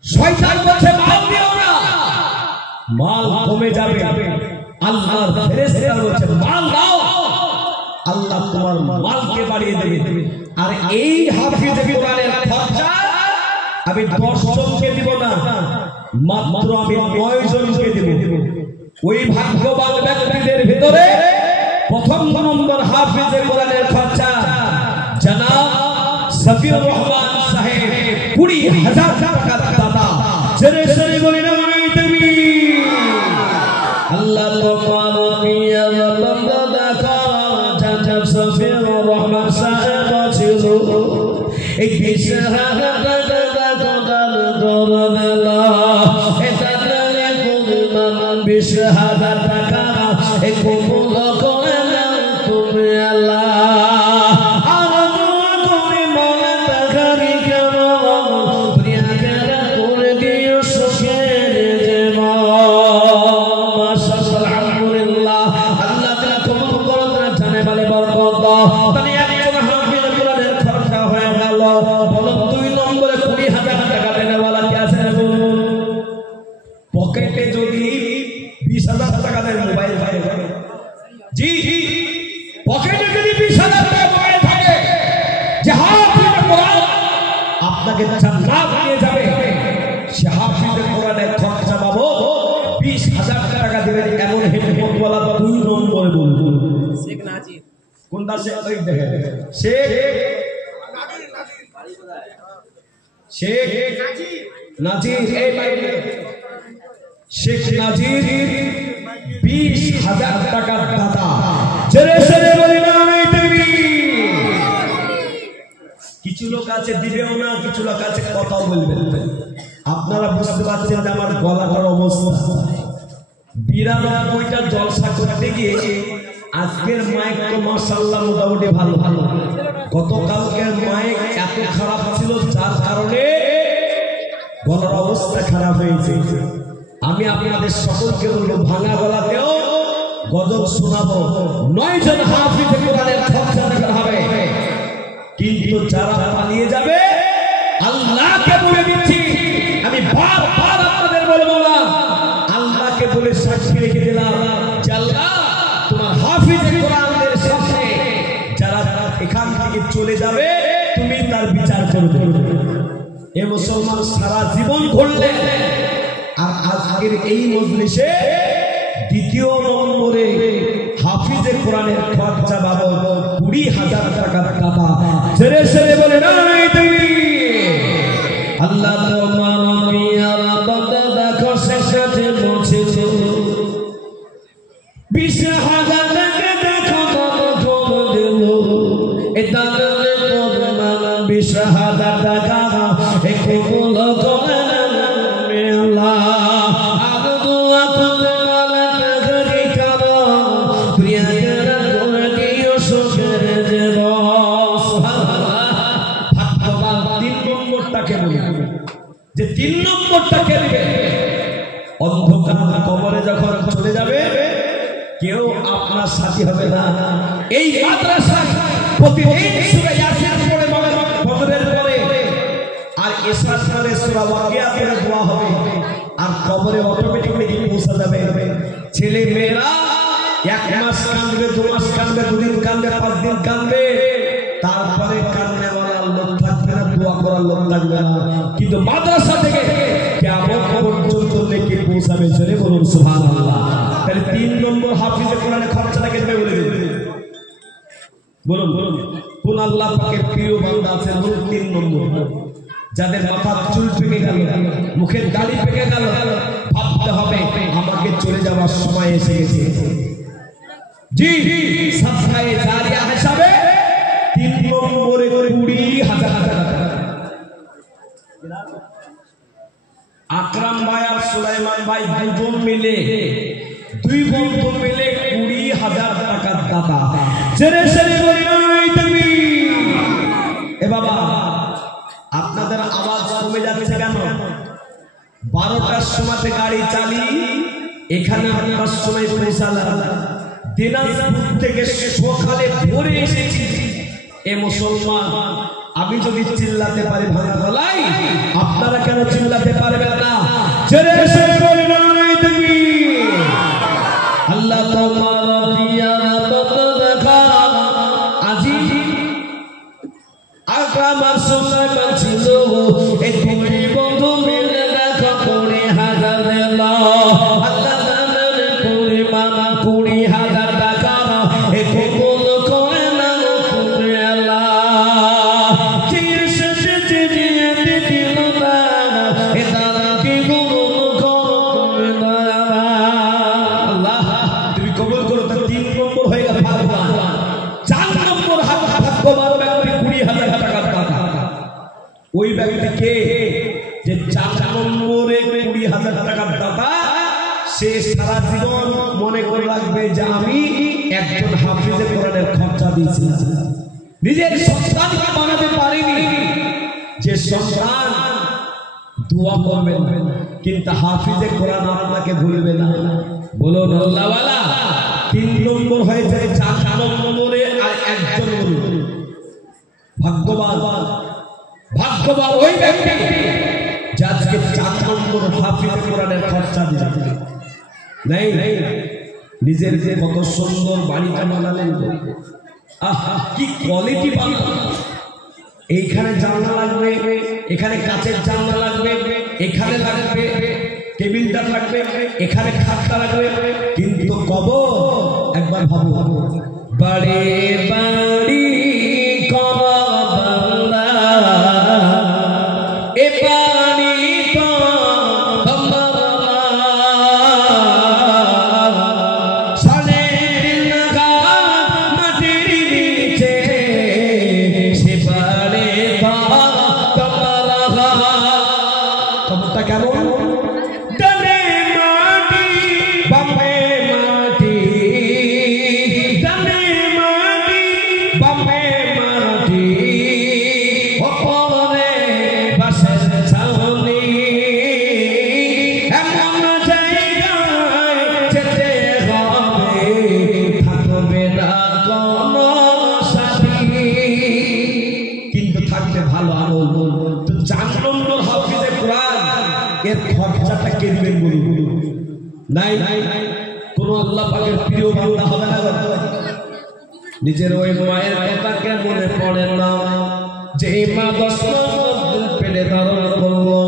শয়তান বলছে মাল দিও না, মাল কমে যাবে। আল্লাহর ফেরেশতা বলছে মাল দাও, আল্লাহ তোমার মালকে বাড়িয়ে দেবে। আর এই হাফিজ কোরআনের খরচা আমি 10 জনকে দিব না, মাত্র আমি 9 জনকে দেব। ওই ভাগ্যবান ব্যক্তিদের ভিতরে প্রথম নম্বর হাফিজ কোরআনের খরচা জনাব শফিউর রহমান সাহেব, 20,000 টাকা দাতা। জোরে জোরে বলি না তুমি। আল্লাহ তোমার মিয়া বান্দা দেখা জনাব শফিউর রহমান সাহেব ছিল এই 20,000 টাকা দান করবেলা, এটা তাহলে পরিমাণ 20,000 টাকা এই কবুল করে নাও তুমি আল্লাহ। আর দোয়া করে মনে তাকারি কেন প্রিয়াকেরা করে দিও সুখের জীবন। মাশাআল্লাহ, আলহামদুলিল্লাহ, আল্লাহ তাআলা কবুল করুন, জানে বলে বরকত দাও। তাহলে একজন হাফিজ কোরআনের খরচা হয়ে গেল। বলো 2 নম্বরে 20,000 টাকা দেনেওয়ালা কে আছে? পকেটে যদি 20,000 টাকা দেয় মোবাইল থাকে, জি পকেটে যদি 20,000 টাকা মোবাইল থাকে, যে হাফিজ কোরআন আপনাকে জান্নাত নিয়ে যাবে, সে হাফিজ কোরআনের খরচা পাবো 20,000 টাকা দেবেন। এমন হিম্মতওয়ালা 2 নম্বরে বলুন শেখ নাজির। কোনটা শেখ? ওই দেখেন শেখ শেখ নাজির, এই শেখ নাজির 20,000 টাকার দাতা। কিছু লোক আছে দিবেও না, কিছু লোক আছে কথাও বলবেন। আপনারা বুঝতে পারছেন যে আমার গলাটার অবস্থা। 92টা জলসা করতে গিয়ে আজকের মাইক তো মাশাআল্লাহ মোটামুটি ভালো ভালো। গতকালকের মাইক এত খারাপ ছিল যার কারণে গলার অবস্থা খারাপ হয়েছে। আমি আপনাদের সকলকে বলবো ভাঙা গলাতেও গজল শোনাবো। 9 জন হাফিজ কোরআনের খরচা দিতে হবে, কিন্তু যারা পালিয়ে যাবে আল্লাহকে বলে দিচ্ছি, আমি বারবার আপনাদের বলবো না, আল্লাহকে বলে সাক্ষী রেখে দিলাম যে আল্লাহ তোমার হাফিজ কোরআনের সাথে যারা এখান থেকে চলে যাবে তুমি তার বিচার করবে। এ মুসলমান সারা জীবন ঘুরলেন, আর আজকের এই মজলিসে 2য় নম্বরে হাফিজে কোরআনের খরচা বাবদ 20,000 টাকার দাতা। ছেড়ে ছেড়ে বলে নাই তুমি আল্লাহ তোমার পিয়ারা বান্দা দেখো শেষে পৌঁছেছে 20,000 টাকা দেখো কত দিল এটা পরিমাণ 20,000 টাকা একটু বলো করে আল্লাহ আর দোয়া করে মালাকে করো প্রিয়ারা করে দিও সুখের জীবন। সুবহানাল্লাহ। 3 নম্বরটাকে বলি যে 3 নম্বরটাকে দিবে। অন্ধকার কবরে যখন চলে যাবে কেউ আপনার সাথী হবে না। এই মাদ্রাসা প্রতিদিন সূরা ইয়াসিন পড়ে ফজরের পরে আর ইশরার পরে সূরা ওয়াকিয়া পড়ে দোয়া হবে, আর কবরে অটোমেটিক্যালি পৌঁছে যাবে। ছেলে মেয়েরা 1 মাস কাঁদবে, 2 মাস কাঁদবে, 2 দিন কাঁদবে, 5 দিন কাঁদবে, তারপরে কান্নাওয়ালা লোক থাকবে না, দোয়া করার লোক লাগবে না। কিন্তু মাদ্রাসা থেকে কিয়ামত পর্যন্ত নেকি পৌঁছাবে। জোরে বলুন সুবহানাল্লাহ। তাহলে 3 নম্বর হাফিজে কোরআনের খরচাটাকে দেবে বলে দিন। বলুন বলুন কোন আল্লাহ পাকের প্রিয় বান্দা আছে? বলুন 3 নম্বর। যাদের মাথার চুল পেকে গেল, মুখের দাড়ি পেকে গেল, ভাবতে হবে আমাকে চলে যাওয়ার সময় এসে গেছে। জি সাদকায়ে জারিয়া হিসাবে 3 নম্বরে 20,000 টাকা। আকরাম ভাই আর সুলাইমান ভাই দুজন মিলে, 2 বন্ধু মিলে 20,000 টাকার দাতা। ছেড়ে ছেড়ে বলি নাই তুমি। এ বাবা আপনাদের আওয়াজ কমে যাচ্ছে কেন? 12টার সময় গাড়ি চালিয়ে এখানে 8টার সময় পৌঁছালাম। দিনাজপুর থেকে সকালে ভোরে এসেছি। এ মুসলমান, আমি যদি চিল্লাতে পারি ভাঙা গলায়, আপনারা কেন চিল্লাতে পারবেন না? ছেড়ে ছেড়ে বলি নাই তুমি। আল্লাহ তোমার পিয়ারা বান্দা দেখা আজি আকরাম সুলাইমান ছিল, এই 2 বন্ধু মিলে দেখা 20,000 দিল। আল্লাহ জানেন পরিমাণ 20,000 টাকা এই কবুল করে না তুমি আল্লাহ। কি এসেছে দিয়ে দিল না এটা কি কবুল করো তুমি না আল্লাহ। তুমি কবুল করো। তো 3 নম্বর হয়ে গেল ভাগ্যবান। 4 নম্বর ভাগ্যবান ব্যক্তি 20,000 টাকার দাতা। ওই ব্যক্তিকে যে 4 নম্বরে 20,000 টাকার দাতা, সে সারা জীবন মনে করে রাখবে যে আমি একজন হাফিজে কোরআনের খরচা দিয়েছি। নিজের সন্তানকে বানাতে পারিনি, যে সন্তান দোয়া করবে কিন্তু হাফিজে কোরআন আপনাকে ভুলবে না। বলুন আল্লাহওয়ালা। 3 নম্বর হয়ে যায় 4 নম্বরে আর একজন ভাগ্যবান। ভাগ্যবান ওই ব্যক্তি যাকে 4 নম্বর হাফিজে কোরআনের খরচা দিয়েছে। নাই নিজের যে কত সুন্দর বাড়িটা বানালেন, আহা কি কোয়ালিটি বানালেন। এইখানে জানলা লাগবে, এখানে কাচের জানলা লাগবে, এখানে লাগবে টেবিলটা লাগবে, এখানে খাটটা লাগবে, কিন্তু কবর একবার ভাবো। বাড়ি বাড়ি কবর বাংলা মাটি ওপরে বাসের ছাউনি এমন জায়গায় যেতে হবে থাকবে না কোনো সাথী কিন্তু থাকবে ভালো আমল তো 4 নম্বর হাফিজে কোরআন এর খরচাটা কে দিবেন বলুন নাই কোন আল্লাহ পাকের প্রিয় বান্দা হবে না নিজের ওই মায়ের কথাকে মনে পড়ে না যে মা 10 মাস পেটে ধারণ করলো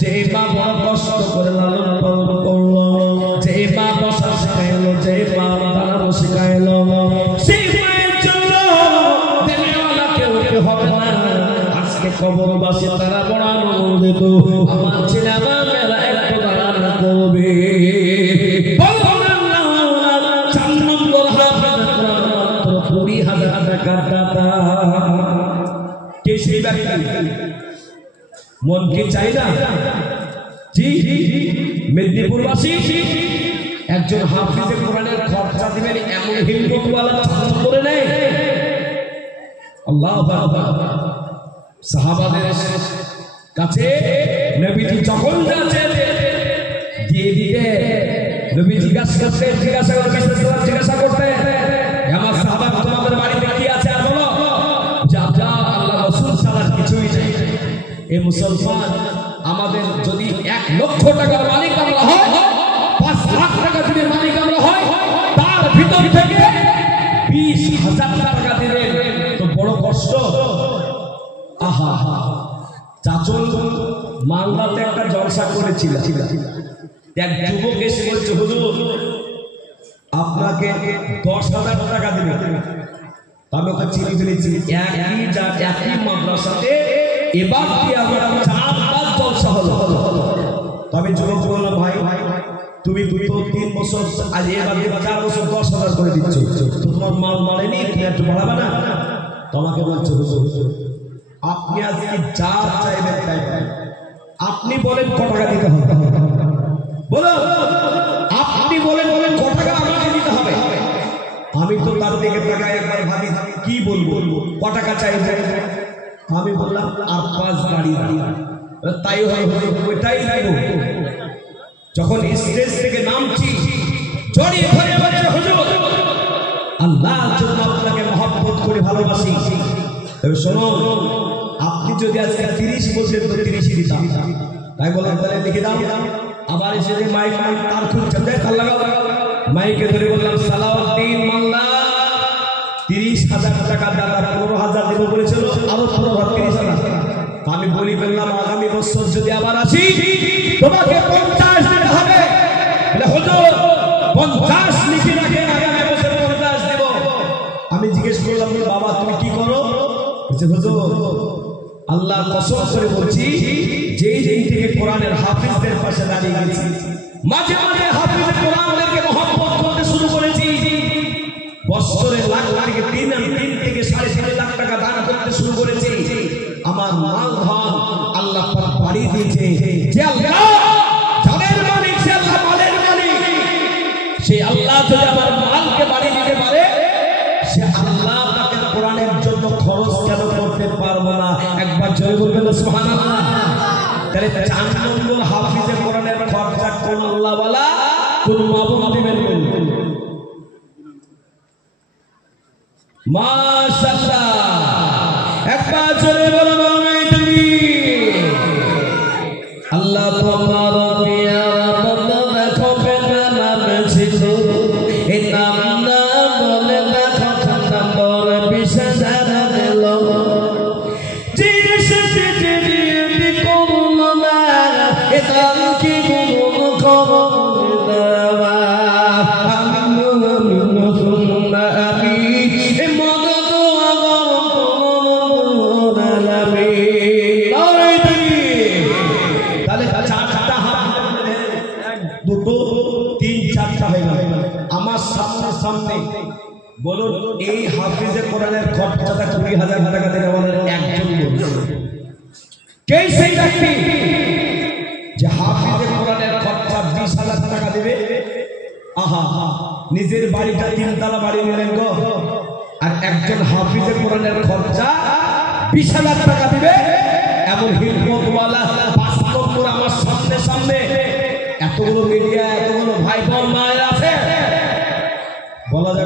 যে মা বড় কষ্ট করে লালন পালন করলো যে মা বসা শিখাইলো যে মা দাঁড়ানো শিখাইলো সেই মায়ের জন্য দেওয়ালা কেউ হবে না আজকে কবরবাসী তারা বড় আনন্দিত আমার ছেলে আমার মেলা একটু দাঁড়ানো করবে মন কি চাই না জি মেদিনীপুরবাসী একজন হাফিজে কোরআনের খরচা দিবেন এমন হিম্মতওয়ালা ছাত্র করে নেয় আল্লাহু আকবার সাহাবাদের কাছে নবীজি যখন যাচ্ছেন দিয়ে দিতে নবী জিজ্ঞাসা করতে আমার সাহাবা তোমাদের বাড়িতে কি আছে আর বলো যা আল্লাহ রাসূল ছাড়া কিছুই নেই এই মুসলমান আমাদের যদি 1 লক্ষ টাকার মালিক আমরা হয় 5 লাখ টাকা যদি মালিক আমরা হয় তার ভিতর থেকে 20,000 টাকা দিবেন তো বড় কষ্ট আহা চাচল মালদাতে একটা জলসা করেছিল এক যুবক এসে বলছে হুজুর আপনাকে 10,000 টাকা দিবে আমি ওকে চিনি ফেলেছি একই মাদ্রাসাতে এবার কি আমার 4 জলসা হলো তবে যুবক বললাম ভাই তুমি 2-3 বছর আজ এবার 4 বছর 10,000 করে দিচ্ছ তোমার মাল মানেনি তুমি একটু বাড়াবে না তোমাকে বলছো হুজুর আপনি আজকে যা চাইবেন তাই আপনি বলেন কত টাকা দিতে হবে বলো আপনি বলেন কত টাকা আমাকে দিতে হবে আমি তো তার দিকে তাকায় একবার ভাবি কি বলবো কত টাকা চাইবে আমি বললাম আর 5 গাড়ি তাই হয় ওইটাই দেব যখন স্টেজ থেকে নামছি জড়িয়ে ধরে বলছে হুজুর আল্লাহর জন্য আপনাকে মহব্বত করে ভালোবাসি তবে শোনো আপনি যদি আজকে 30 বছর তো 30ই দিতাম তাই বললাম তাহলে লিখে দাও আবার এসে মাইক তার খুঁজছে তার লাগাও মাইকে ধরে বললাম সালাউদ্দিন মাল্লা 30,000 টাকা দাদা 15,000 দেব বলেছিল আরো 30,000 আমি বলি বললাম আগামী বছর যদি আবার আসি তোমাকে 50 দিতে হবে বলে হুজুর 50 লিখে রাখেন আগামী বছর 50 দেব আমি জিজ্ঞেস করলাম বাবা তুমি কি করো বলছে হুজুর আল্লাহ কসম করে বলছি যেই দিন থেকে কোরআনের হাফিজদের পাশে দাঁড়িয়ে গেছি মাঝে মাঝে হাফিজে কোরআনদেরকে মহব্বত করতে শুরু করেছি বছরে লাখ থেকে 3 থেকে 3.5 লাখ টাকা দান করতে শুরু করেছি আমার মাল ধন আল্লাহ পাক বাড়িয়ে দিয়েছে যে আল্লাহ জানের মালিক সে আল্লাহ মালের মালিক সেই আল্লাহ যদি আমার মালকে বাড়িয়ে দিতে পারে সে আল্লাহ পাকের কোরআনের জন্য খরচ কেন করতে পারবো না একবার জয় বলবেন সুবহানাল্লাহ তাহলে 4 নম্বর হাফিজে কোরআনের খরচা কোন আল্লাহ ওয়ালা কোন মাবুদ দিবেন মাশাআল্লাহ একবার জয় বলো তুমি আল্লাহ তোমার পিয়ারা বন্ধ দেখো বেনা নাম ছিল এই নাম না বলে দেখো নম্বর 20,000 দিল আমার সামনে বলুন এই হাফিজে কোরআনের খরচাটা 20,000 টাকা দিলে আমাদের একজন কে সেই ব্যক্তি যে হাফিজে কোরআনের খরচা 20,000 টাকা দেবে আহা নিজের বাড়িটা 3 তলা বাড়ি নিলেন গো আর একজন হাফিজে কোরআনের খরচা 20,000 টাকা দিবে এমন হিম্মতওয়ালা 5 নম্বর আমার সামনে এতগুলো মিডিয়া এতগুলো ভাই বোন মায়ের আছে বলা যাবে